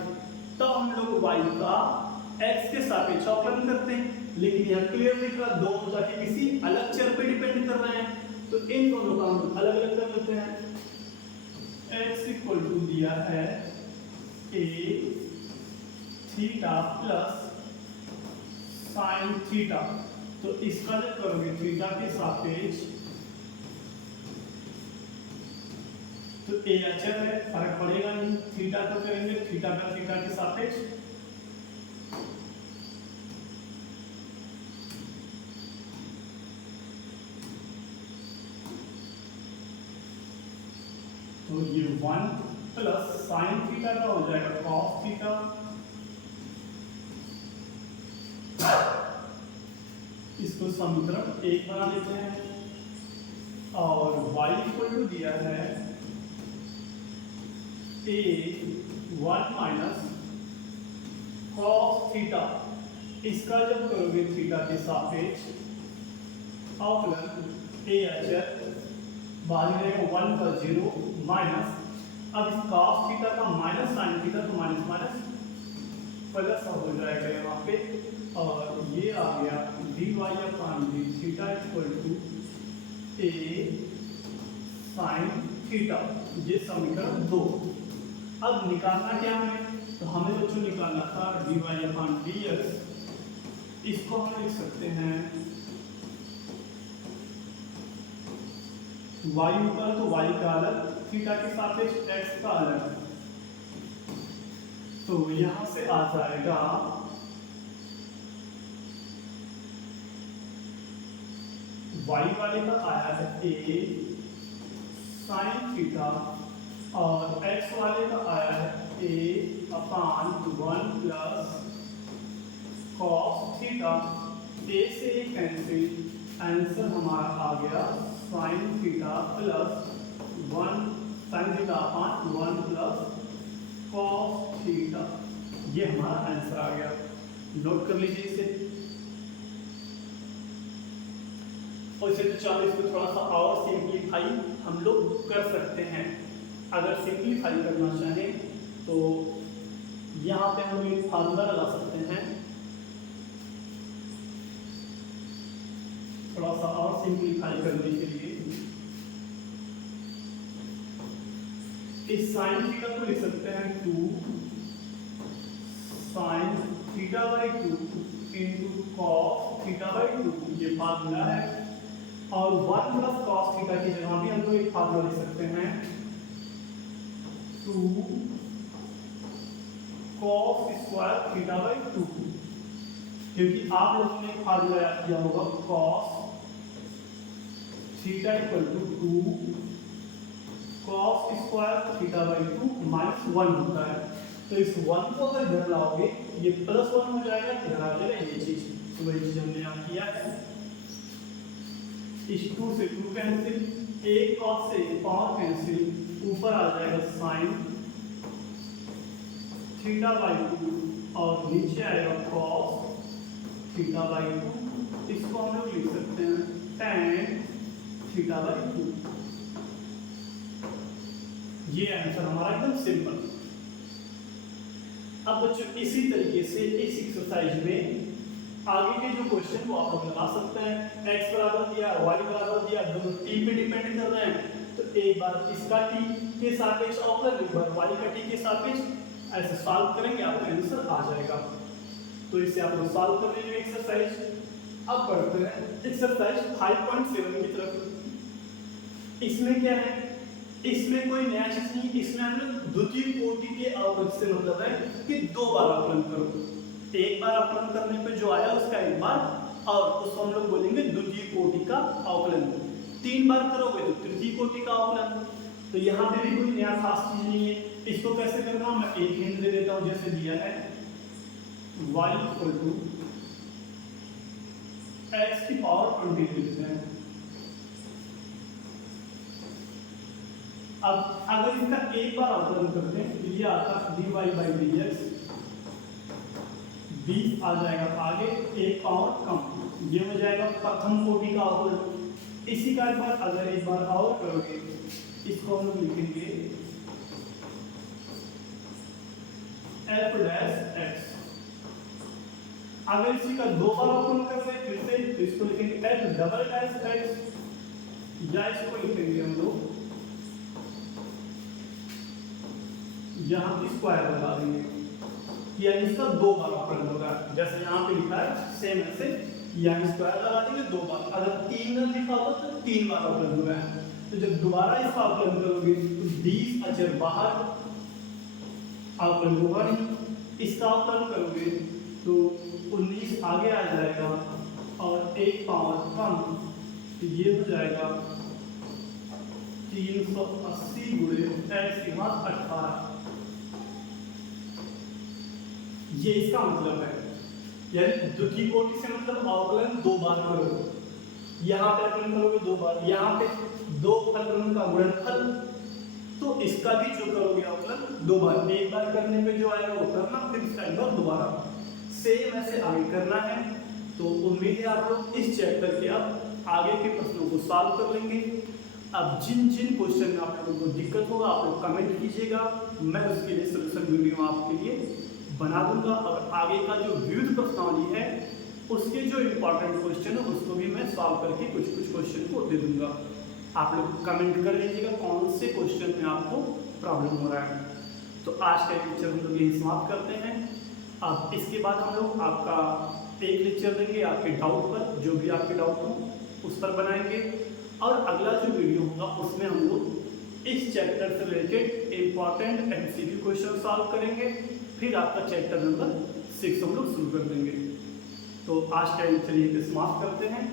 तब हम लोग y का x के सापेक्ष अवकलन करते हैं, लेकिन यहाँ क्लियर दिख रहा है दोनों जाके किसी अलग चर पे डिपेंड कर रहे हैं, तो इन दोनों का हम अलग अलग कर लेते हैं। x इक्वल टू दिया है a theta plus sign theta, तो इसका जब करोगे थीटा के सापेक्ष तो a अचर है, फर्क पड़ेगा नहीं, थीटा को करेंगे थीटा का थीटा के सापेक्ष, तो ये 1 प्लस साइन थीटा का हो जाएगा कॉस थीटा इसको समीकरण 1 बना लेते हैं और y इक्वल टू दिया है a 1 माइनस cos थीटा। इसका जब करोगे थीटा के सापेक्ष अवकलन a अचर बाहर रहेगा 1 पर 0 माइनस, अब इस cos थीटा का माइनस साइन थीटा तो माइनस माइनस प्लस हो जाएगा यहाँ पे, और ये आ गया dy upon d theta equal to a sine theta. ये समीकरण 2। अब निकालना क्या है, तो हमें बच्चों निकालना था dy अपॉन dx। इसको हम लिख सकते हैं y ऊपर तो y का अलग, थीटा के सापेक्ष x का अलग, तो यहां से आ जाएगा y वाले का आया है a साइन थीटा और x वाले का आया है a upon 1 plus cos theta. a से a कैंसिल, आंसर हमारा आ गया sine theta plus 1 sine theta upon 1 plus cos theta. ये हमारा आंसर आ गया। नोट कर लीजिए इसे। और इसे तो चलो इसको थोड़ा सा और सिंप्लीफाई हम लोग कर सकते हैं। अगर सिंप्लीफाई करना चाहें तो यहाँ पे हम एक फार्मूला लगा सकते हैं। थोड़ा सा और सिंप्लीफाई करने के लिए इस साइन थीटा को लिख सकते हैं 2 sine theta by 2 into cos theta by 2। ये फार्मूला है। और 1 प्लस कॉस थीटा की जगह भी हम लोग एक फार्मूला लिख सकते हैं 2 कॉस स्क्वायर थीटा बाई 2, क्योंकि आप लोगों ने फार्मूला याद किया होगा cos theta equal to 2 cos square theta by 2 minus 1 होता है। तो इस 1 को अगर इधर लाओगे ये प्लस 1 हो जाएगा, इधर आ जाएगा ये चीज। तो वही चीज हमने यहाँ किया है। इस 2 से 2 कैंसिल, एक कॉस से पावर कैंसिल, ऊपर आ जाएगा साइन थीटा बाई 2 और नीचे आएगा कॉस थीटा बाई 2। इसको हम लोग लिख सकते हैं tan थीटा बाई 2। ये आंसर हमारा एकदम सिंपल। अब बच्चों इसी तरीके से इस एक्सरसाइज में आगे के जो क्वेश्चन वो आप लोग लगा सकते हैं। x बराबर दिया, y बराबर दिया, दोनों t पे डिपेंड कर रहे हैं, तो एक बार इसका t के सापेक्ष अवकलन, एक बार y का t के सापेक्ष, ऐसे सॉल्व करेंगे आपका आंसर आ जाएगा। तो इसे आप लोग सॉल्व कर लेंगे एक्सरसाइज। अब बढ़ते हैं एक्सरसाइज 5.7 की तरफ। इसमें क्या है, इसमें कोई नया चीज नहीं, इसमें हम लोग द्वितीय कोटि के अवकलन से मतलब है कि 2 बार अवकलन करो। एक बार अवकलन करने पे जो आया उसका एक बार, और उसको हम लोग बोलेंगे द्वितीय कोटि का अवकलन। 3 बार करोगे तो तृतीय कोटि का अवकलन। तो यहाँ पे भी कोई नया खास चीज नहीं है। इसको कैसे करना मैं एक हिंट दे देता हूँ, जैसे दिया है y इक्वल टू x की पावर 20 लेते हैं। अब अगर इसका एक बार अवकलन करते हैं तो ये आता है dy बाई dx, 20 आ जाएगा आगे, एक पावर कम, ये हो जाएगा प्रथम कोटि का अवकलन। इसी का एक बार अगर एक बार और करोगे, इसको हम लिखेंगे f डैश x। अगर इसी का 2 बार अवकलन करते हैं फिर से, तो इसको लिखेंगे f डबल डैश x, या इसको लिखेंगे हम लोग यहाँ स्क्वायर लगा देंगे, यानी इसका 2 बार अवकलन होगा। जैसे यहाँ पे लिखा है सेम ऐसे यहाँ स्क्वायर लगा देंगे 2 बार। अगर 3 लिखा होगा तो 3 बार अवकलन हुआ है। तो जब दोबारा इसका अवकलन करोगे तो 20 अचर बाहर, अवकलन होगा नहीं। इसका अवकलन करोगे तो 19 आगे आ जाएगा और एक पावर कम, तो ये हो जाएगा 380 गुणे x की घात 18। ये इसका मतलब है। यानी द्वितीय कोटि से मतलब अवकलन 2 बार करो, यहाँ पे अवकलन करोगे 2 बार, यहाँ पे 2 फलकों का गुणनफल, तो इसका भी जो करोगे अवकलन 2 बार, एक बार करने पे जो आएगा वो करना, फिर इसका एक बार दोबारा सेम ऐसे आगे करना है। तो उम्मीद है आप लोग इस चैप्टर के अब आगे के प्रश्नों को सॉल्व कर लेंगे। अब जिन जिन क्वेश्चन में आप लोगों को दिक्कत होगा आप लोग कमेंट कीजिएगा, मैं उसके लिए सोल्यूशन वीडियो आपके लिए बना दूंगा, और आगे का जो व्युत्पन्न प्रश्नावली है उसके जो इम्पोर्टेंट क्वेश्चन है उसको भी मैं सॉल्व करके कुछ कुछ क्वेश्चन को दे दूंगा। आप लोग कमेंट कर लीजिएगा कौन से क्वेश्चन में आपको प्रॉब्लम हो रहा है। तो आज का लेक्चर हम लोग यही समाप्त करते हैं। अब इसके बाद हम लोग आपका एक लेक्चर देंगे आपके डाउट पर, जो भी आपके डाउट हो उस पर बनाएंगे, और अगला जो वीडियो होगा उसमें हम लोग इस चैप्टर से related important MCQ question solve करेंगे, फिर आपका चैप्टर नंबर 6 हम लोग शुरू कर देंगे। तो आज का लेक्चर यहीं पे समाप्त करते हैं।